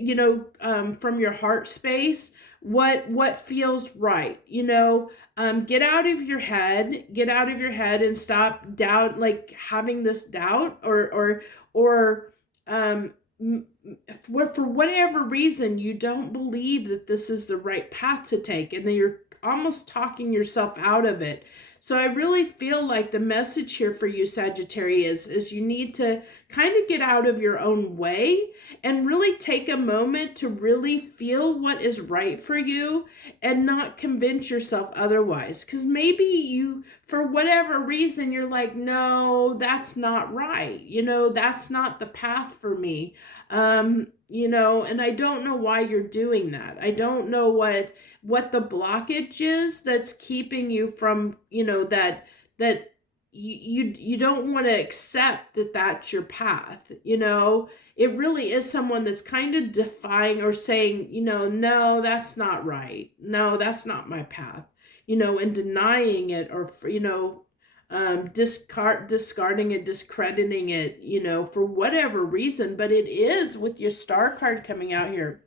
from your heart space, what feels right. Get out of your head, and stop doubt, like having this doubt or for whatever reason you don't believe that this is the right path to take, and then you're almost talking yourself out of it. So I really feel like the message here for you, Sagittarius, is you need to kind of get out of your own way and really take a moment to really feel what is right for you and not convince yourself otherwise. Because maybe you, for whatever reason, you're like, no, that's not right. That's not the path for me. And I don't know why you're doing that. I don't know what the blockage is that's keeping you from, that you don't want to accept that that's your path. It really is someone that's kind of defying or saying, no, that's not right. No, that's not my path, and denying it, or, discarding it, discrediting it, for whatever reason. But it is, with your star card coming out here,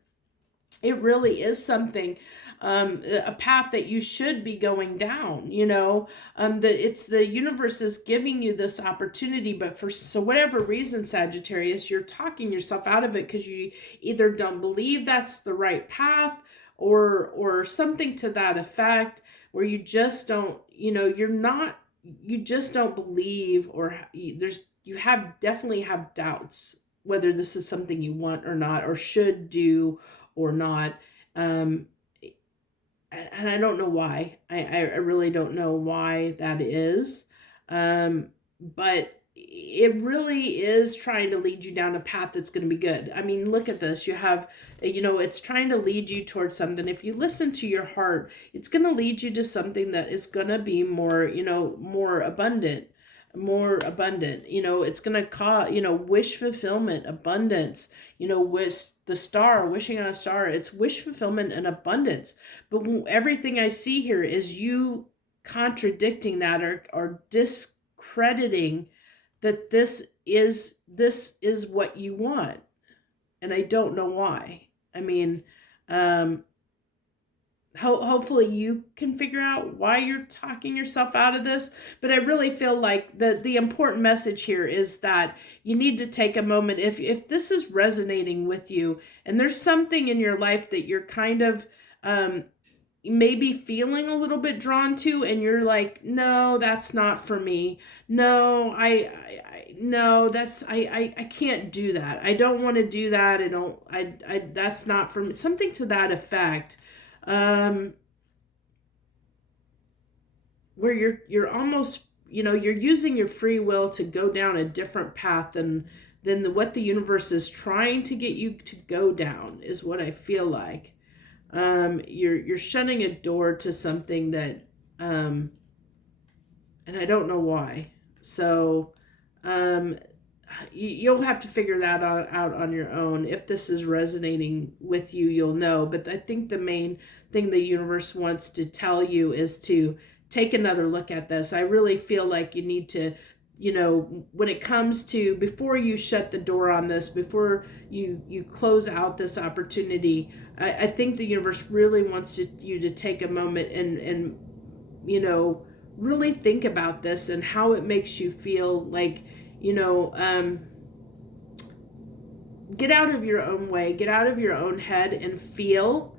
it really is something, a path that you should be going down. It's the universe is giving you this opportunity, but for whatever reason, Sagittarius, you're talking yourself out of it because you either don't believe that's the right path, or something to that effect, where you just don't, you just don't believe, or you definitely have doubts whether this is something you want or not, or should do or not. And I don't know why. I really don't know why that is. But it really is trying to lead you down a path that's going to be good. I mean, look at this. You have, it's trying to lead you towards something. If you listen to your heart, it's going to lead you to something that is going to be more, more abundant. It's going to cause, wish fulfillment, abundance, wish the star, wishing on a star. It's wish fulfillment and abundance. But everything I see here is you contradicting that, or discrediting that this is what you want. And I don't know why. I mean, hopefully you can figure out why you're talking yourself out of this. But I really feel like the important message here is that you need to take a moment. If this is resonating with you, and there's something in your life that you're kind of maybe feeling a little bit drawn to, and you're like, no, that's not for me. No, no, I can't do that. I don't want to do that. That's not for me. Something to that effect. Where you're almost, you're using your free will to go down a different path than what the universe is trying to get you to go down, is what I feel like. You're shutting a door to something that, and I don't know why. So, you'll have to figure that out on your own. If this is resonating with you, you'll know. But I think the main thing the universe wants to tell you is to take another look at this. I really feel like you need to, when it comes to, before you shut the door on this, before you close out this opportunity, I think the universe really wants you to take a moment and really think about this and how it makes you feel. Like, get out of your own way, get out of your own head, and feel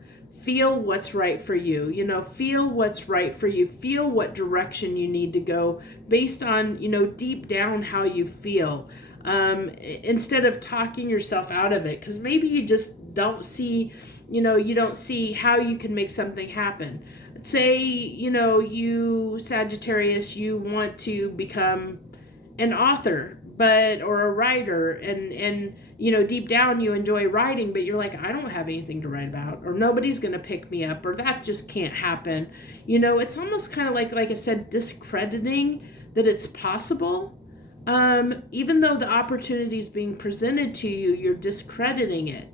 what's right for you. Feel what's right for you. Feel what direction you need to go based on, deep down how you feel, instead of talking yourself out of it. Because maybe you just don't see, you don't see how you can make something happen. Say, you, Sagittarius, you want to become an author, or a writer, and deep down you enjoy writing, but you're like, I don't have anything to write about, or nobody's going to pick me up, or that just can't happen. It's almost kind of like I said, discrediting that it's possible. Even though the opportunity is being presented to you, you're discrediting it.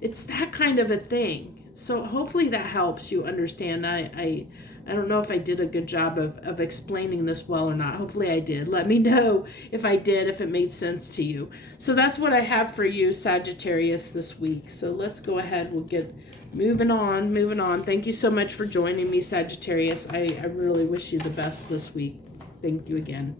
It's that kind of a thing. So hopefully that helps you understand. I don't know if I did a good job of explaining this well or not. Hopefully I did. Let me know if I did, if it made sense to you. So that's what I have for you, Sagittarius, this week. So let's go ahead. We'll get moving on. Thank you so much for joining me, Sagittarius. I really wish you the best this week. Thank you again.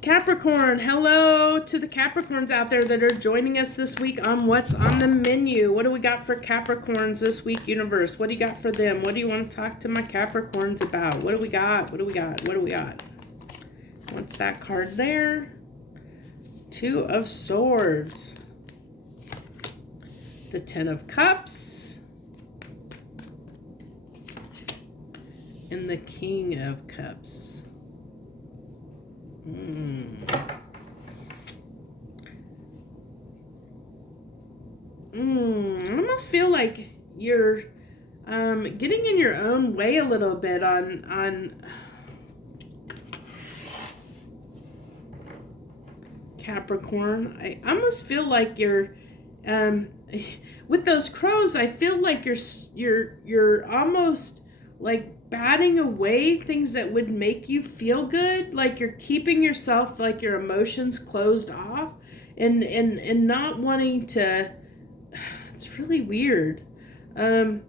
Capricorn, hello to the Capricorns out there that are joining us this week on What's on the Menu. What do we got for Capricorns this week, universe? What do you got for them? What do you want to talk to my Capricorns about? What do we got? What do we got? What do we got? What's that card there? Two of Swords. The Ten of Cups. And the King of Cups. I almost feel like you're getting in your own way a little bit on Capricorn. I almost feel like you're with those crows. I feel like you're almost like batting away things that would make you feel good, like you're keeping yourself, like your emotions closed off and not wanting to. It's really weird. I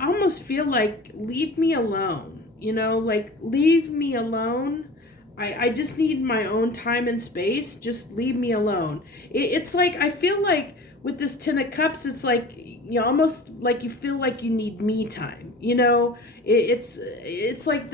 almost feel like leave me alone, like leave me alone. I just need my own time and space. Just leave me alone. It's like, I feel like with this Ten of Cups, it's like, almost like you feel like you need me time. It's like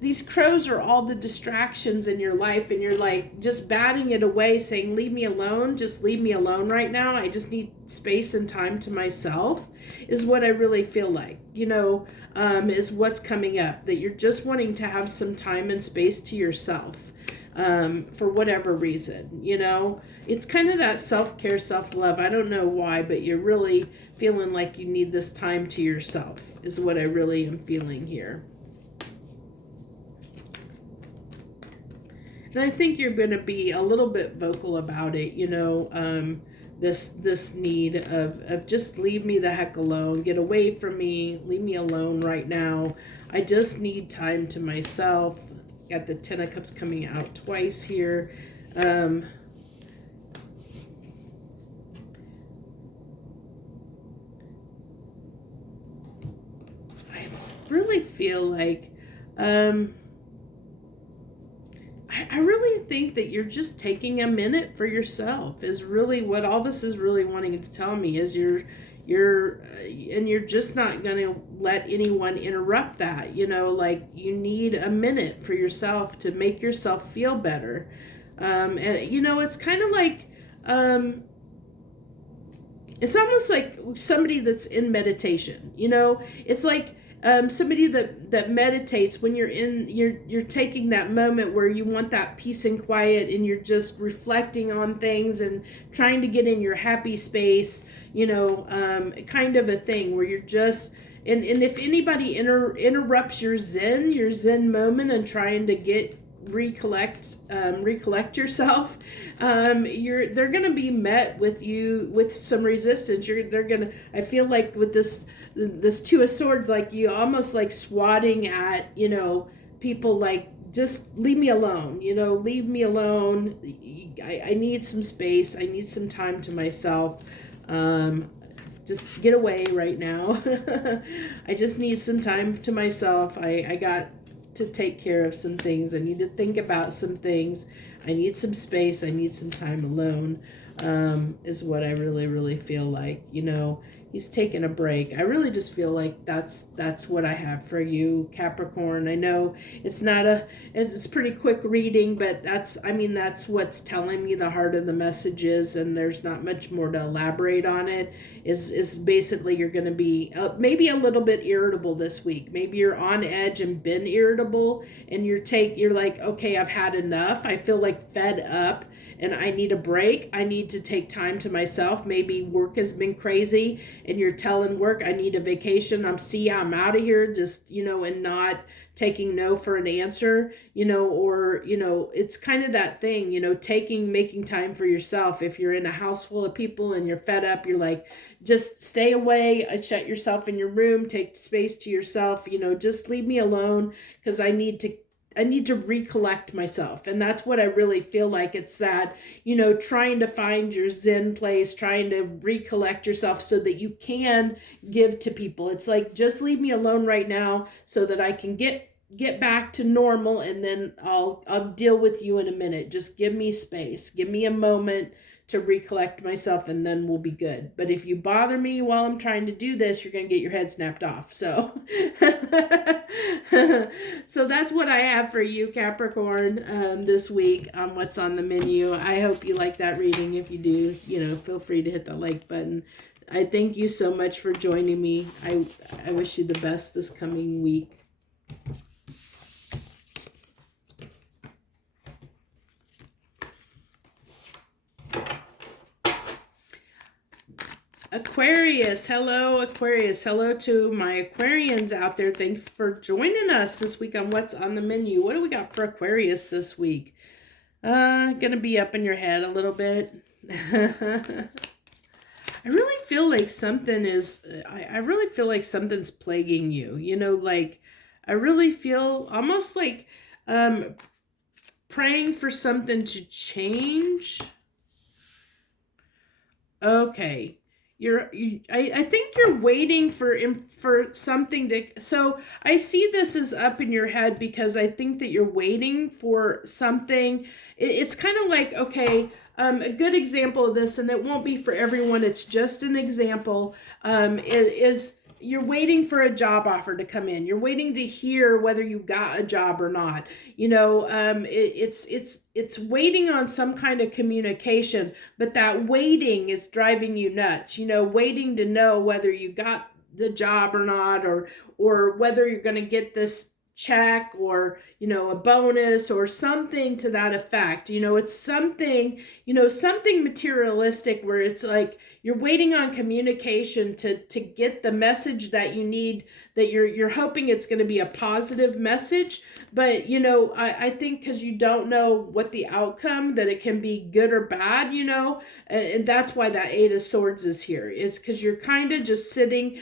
these crows are all the distractions in your life, and you're like just batting it away, saying, leave me alone. Just leave me alone right now. I just need space and time to myself, is what I really feel like, is what's coming up, that you're just wanting to have some time and space to yourself. For whatever reason, it's kind of that self-care, self-love. I don't know why, but you're really feeling like you need this time to yourself, is what I really am feeling here. And I think you're going to be a little bit vocal about it, this need of just leave me the heck alone, get away from me, leave me alone right now. I just need time to myself. Got the Ten of Cups coming out twice here. I really feel like I really think that you're just taking a minute for yourself, is really what all this is really wanting to tell me, is you're just not going to let anyone interrupt that, like you need a minute for yourself to make yourself feel better. And it's kind of like, it's almost like somebody that's in meditation, it's like, somebody that meditates, when you're taking that moment where you want that peace and quiet, and you're just reflecting on things and trying to get in your happy space, kind of a thing where you're just, and if anybody interrupts your zen moment and trying to recollect yourself, they're gonna be met with some resistance. I feel like with this Two of Swords, like you almost like swatting at people, like, just leave me alone, leave me alone. I need some space. I need some time to myself. Just get away right now. I just need some time to myself. I got to take care of some things. I need to think about some things. I need some space. I need some time alone, is what I really, really feel like. He's taking a break. I really just feel like that's what I have for you, Capricorn. I know it's pretty quick reading, but that's what's telling me the heart of the message is, and there's not much more to elaborate on it, is basically you're going to be maybe a little bit irritable this week. Maybe you're on edge and been irritable, and you're like, okay, I've had enough. I feel like fed up, and I need a break. I need to take time to myself. Maybe work has been crazy, and you're telling work, I need a vacation, I'm out of here, just, and not taking no for an answer, or, it's kind of that thing, making time for yourself. If you're in a house full of people and you're fed up, you're like, just stay away, shut yourself in your room, take space to yourself, just leave me alone, because I need to recollect myself. And that's what I really feel like. It's that, trying to find your Zen place, trying to recollect yourself so that you can give to people. It's like, just leave me alone right now so that I can get back to normal, and then I'll deal with you in a minute. Just give me space. Give me a moment to recollect myself, and then we'll be good. But if you bother me while I'm trying to do this, you're going to get your head snapped off. So, so that's what I have for you, Capricorn, this week on what's on the menu. I hope you like that reading. If you do, feel free to hit the like button. I thank you so much for joining me. I wish you the best this coming week. Aquarius, hello Aquarius, hello to my Aquarians out there. Thanks for joining us this week on what's on the menu. What do we got for Aquarius this week? Gonna be up in your head a little bit. I really feel like I really feel like something's plaguing you. I really feel almost like praying for something to change. Okay. I think you're waiting for something to, so I see this as up in your head because I think that you're waiting for something. It's kind of like, okay, a good example of this, and it won't be for everyone, it's just an example, is you're waiting for a job offer to come in. You're waiting to hear whether you got a job or not. It's waiting on some kind of communication, but that waiting is driving you nuts. Waiting to know whether you got the job or not, or whether you're going to get this check or, a bonus or something to that effect. It's something, something materialistic where it's like you're waiting on communication to get the message that you need, that you're hoping it's going to be a positive message. But, I think because you don't know what the outcome, that it can be good or bad, and that's why that Eight of Swords is here, is because you're kind of just sitting,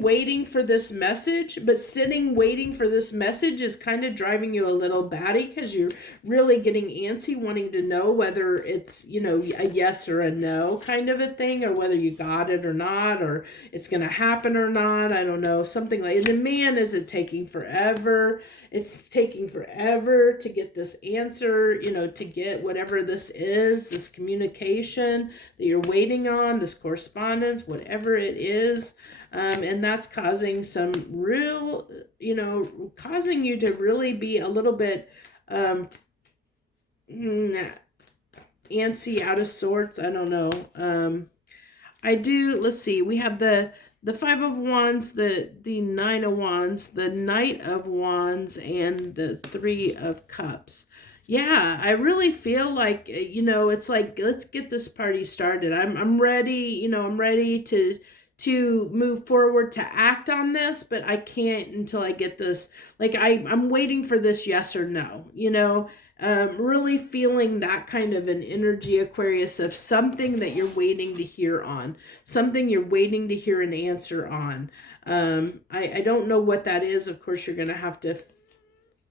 waiting for this message, but sitting, waiting for this message is kind of driving you a little batty because you're really getting antsy, wanting to know whether it's, a yes or a no kind of a thing, or whether you got it or not, or it's going to happen or not. I don't know, something like, and then man, is it taking forever? It's taking forever to get this answer, to get whatever this is, this communication that you're waiting on, this correspondence, whatever it is. And that's causing some real, causing you to really be a little bit antsy, out of sorts. I don't know. Let's see, we have the Five of Wands, the Nine of Wands, the Knight of Wands, and the Three of Cups. Yeah, I really feel like, it's like, let's get this party started. I'm ready, I'm ready to move forward, to act on this, but I can't until I get this, like I'm waiting for this yes or no, really feeling that kind of an energy, Aquarius, of something that you're waiting to hear on, something you're waiting to hear an answer on. I don't know what that is. Of course, you're going to have to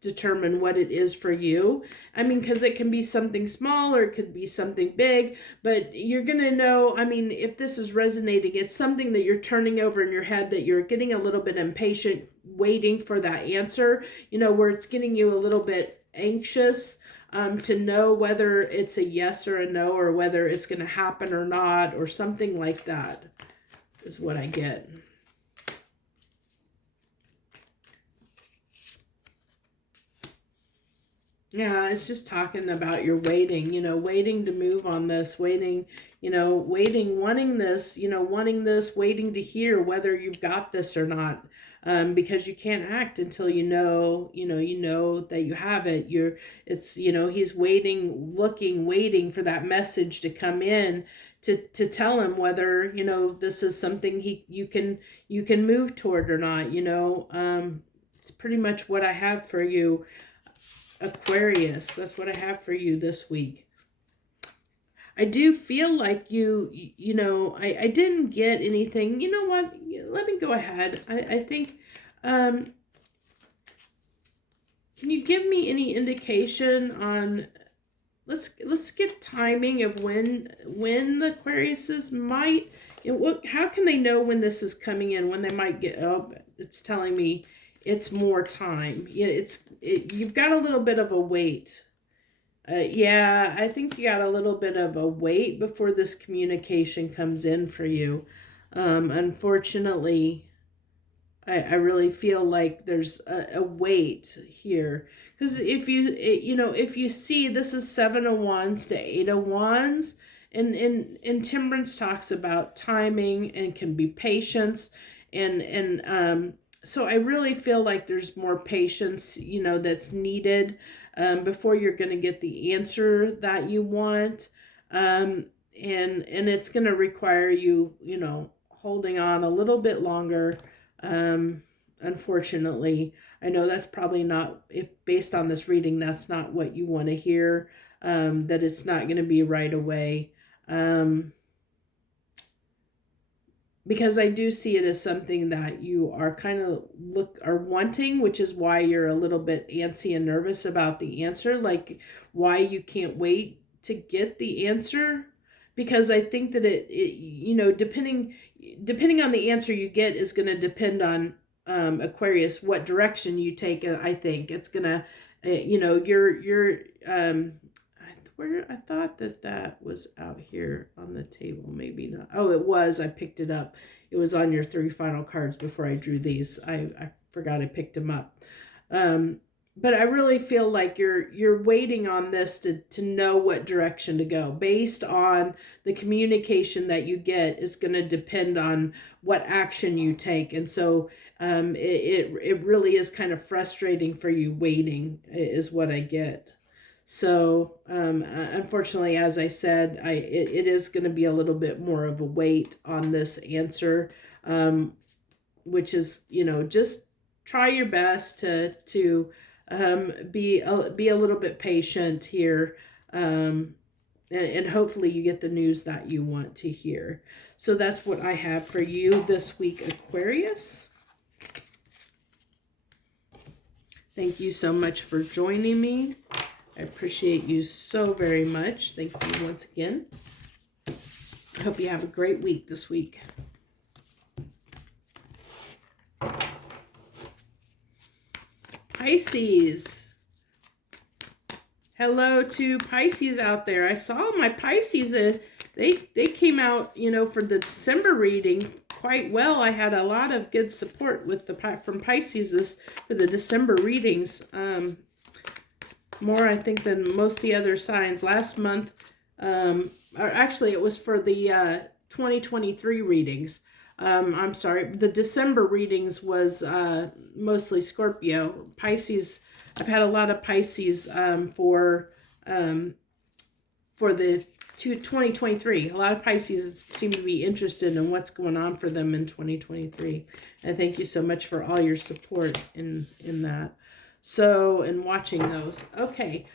determine what it is for you. I mean, because it can be something small or it could be something big, but you're going to know, I mean, if this is resonating, it's something that you're turning over in your head, that you're getting a little bit impatient, waiting for that answer, where it's getting you a little bit anxious to know whether it's a yes or a no, or whether it's going to happen or not, or something like that is what I get. Yeah, it's just talking about your waiting, waiting to move on this, waiting, wanting this, waiting to hear whether you've got this or not. Because you can't act until you know that you have it. He's waiting for that message to come in to tell him whether, you know, this is something you can move toward or not, you know. It's pretty much what I have for you, Aquarius. That's what I have for you this week. I do feel like you know, I didn't get anything. You know what? Let me go ahead. I think, can you give me any indication on, let's get timing of when the Aquariuses might, you know, how can they know when this is coming in, when they might get, oh, it's telling me it's more time. Yeah, you've got a little bit of a wait. Yeah, I think you got a little bit of a wait before this communication comes in for you. Unfortunately, I really feel like there's a wait here. Because if you know, if you see, this is 7 of Wands to 8 of Wands. And Temperance talks about timing and can be patience. And so I really feel like there's more patience, you know, that's needed before you're going to get the answer that you want. And it's going to require you, you know, holding on a little bit longer. Unfortunately, I know that's probably not, if based on this reading, that's not what you want to hear, that it's not going to be right away. Because I do see it as something that you are kind of are wanting, which is why you're a little bit antsy and nervous about the answer, like why you can't wait to get the answer. Because I think that it you know, depending on the answer you get is going to depend on, Aquarius, what direction you take. I think it's gonna, you know, your where I thought that was out here on the table. Maybe not. Oh, it was. I picked it up. It was on your 3 final cards before I drew these. I forgot I picked them up. But I really feel like you're waiting on this to know what direction to go. Based on the communication that you get is going to depend on what action you take. And so it really is kind of frustrating for you waiting, is what I get. So unfortunately, as I said, it is going to be a little bit more of a wait on this answer, which is, you know, just try your best to be a little bit patient here, and hopefully you get the news that you want to hear. So that's what I have for you this week, Aquarius. Thank you so much for joining me. I appreciate you so very much. Thank you once again. I hope you have a great week this week. Pisces. Hello to Pisces out there. I saw my Pisces. They came out, you know, for the December reading quite well. I had a lot of good support with from Pisces for the December readings. More, I think, than most of the other signs. Last month, or actually it was for the 2023 readings. I'm sorry, the December readings was mostly Scorpio. Pisces, I've had a lot of Pisces for the 2023. A lot of Pisces seem to be interested in what's going on for them in 2023. And thank you so much for all your support in that. So, and watching those. Okay.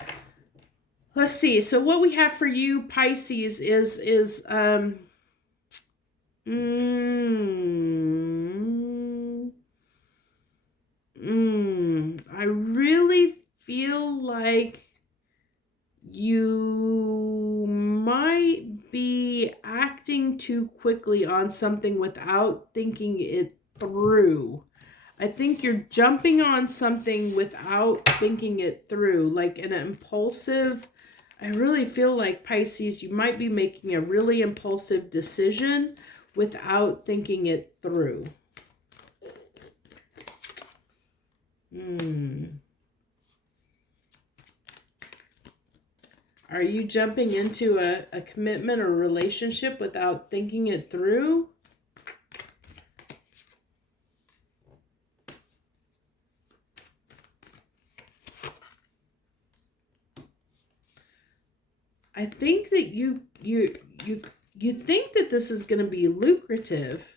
Let's see. So what we have for you, Pisces, is I really feel like you might be acting too quickly on something without thinking it through. I think you're jumping on something without thinking it through, like an impulsive. I really feel like, Pisces, you might be making a really impulsive decision without thinking it through. Are you jumping into a commitment or relationship without thinking it through? I think that you You think that this is going to be lucrative.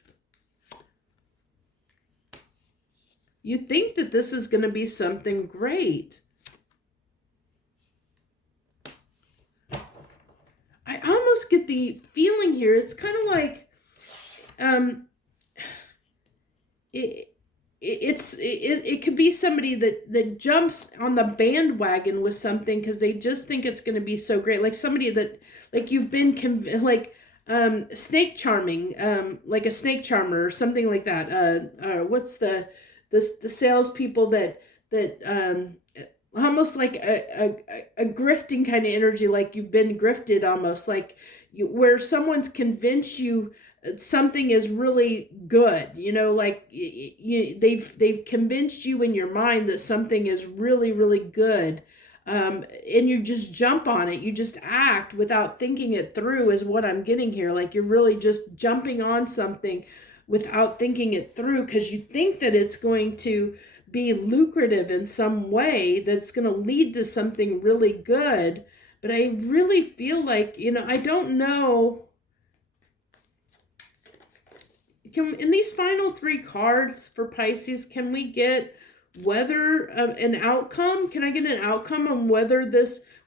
You think that this is going to be something great. I almost get the feeling here, it's kind of like it could be somebody that jumps on the bandwagon with something because they just think it's going to be so great. Like somebody that, like you've been snake charming, like a snake charmer or something like that. What's the salespeople that almost like a grifting kind of energy, like you've been grifted almost, like where someone's convinced you something is really good, like they've convinced you in your mind that something is really, really good. And you just jump on it. You just act without thinking it through is what I'm getting here. Like you're really just jumping on something without thinking it through because you think that it's going to be lucrative in some way, that's going to lead to something really good. But I really feel like, I don't know. In these final 3 cards for Pisces, can we get whether an outcome? Can I get an outcome on whether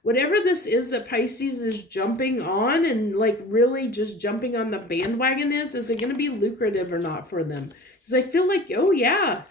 whatever this is that Pisces is jumping on and like really just jumping on the bandwagon is it going to be lucrative or not for them? Because I feel like, oh yeah,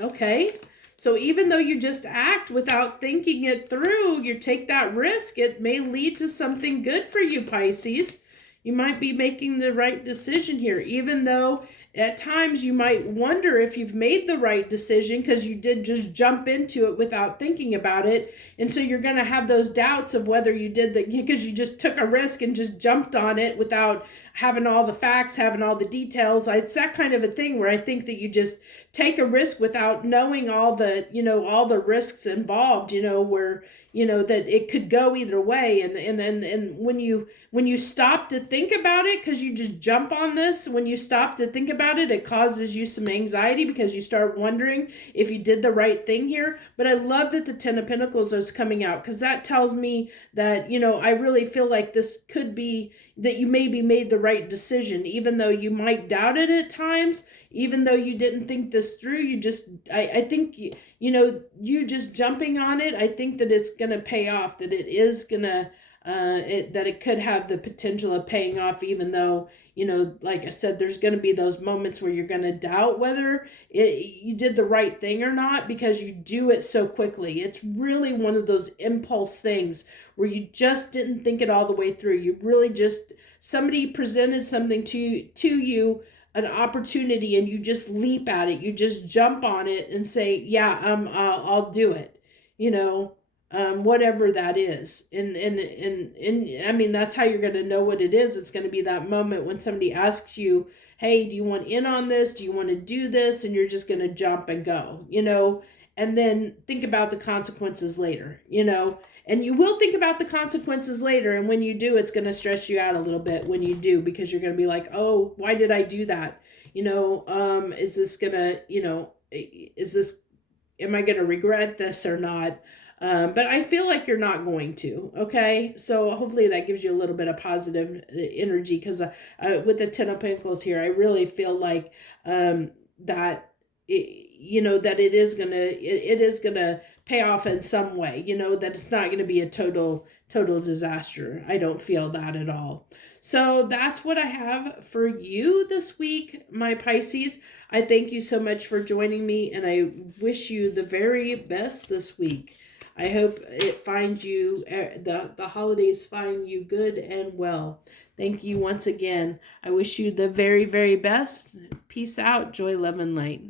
okay. So even though you just act without thinking it through, you take that risk, it may lead to something good for you, Pisces. You might be making the right decision here, even though at times you might wonder if you've made the right decision because you did just jump into it without thinking about it. And so you're going to have those doubts of whether you did that because you just took a risk and just jumped on it without having all the facts, having all the details. It's that kind of a thing where I think that you just take a risk without knowing all the, all the risks involved, where, that it could go either way. And when you stop to think about it, because you just jump on this, when you stop to think about it, it causes you some anxiety because you start wondering if you did the right thing here. But I love that the 10 of Pentacles is coming out because that tells me that, I really feel like this could be that you maybe made the right decision, even though you might doubt it at times, even though you didn't think this through. I think, you just jumping on it, I think that it's going to pay off, that it is going to, that it could have the potential of paying off, even though, like I said, there's going to be those moments where you're going to doubt whether you did the right thing or not because you do it so quickly. It's really one of those impulse things where you just didn't think it all the way through. You really just, somebody presented something to you, an opportunity, and you just leap at it. You just jump on it and say, yeah, I'll do it, whatever that is. And I mean, that's how you're going to know what it is. It's going to be that moment when somebody asks you, hey, do you want in on this? Do you want to do this? And you're just going to jump and go, and then think about the consequences later, and you will think about the consequences later. And when you do, it's going to stress you out a little bit when you do, because you're going to be like, oh, why did I do that? Is this going to, am I going to regret this or not? But I feel like you're not going to, okay? So hopefully that gives you a little bit of positive energy, because with the 10 of Pentacles here, I really feel like that that it is gonna pay off in some way, that it's not gonna be a total disaster. I don't feel that at all. So that's what I have for you this week, my Pisces. I thank you so much for joining me, and I wish you the very best this week. I hope it finds you, the holidays find you good and well. Thank you once again. I wish you the very, very best. Peace out. Joy, love, and light.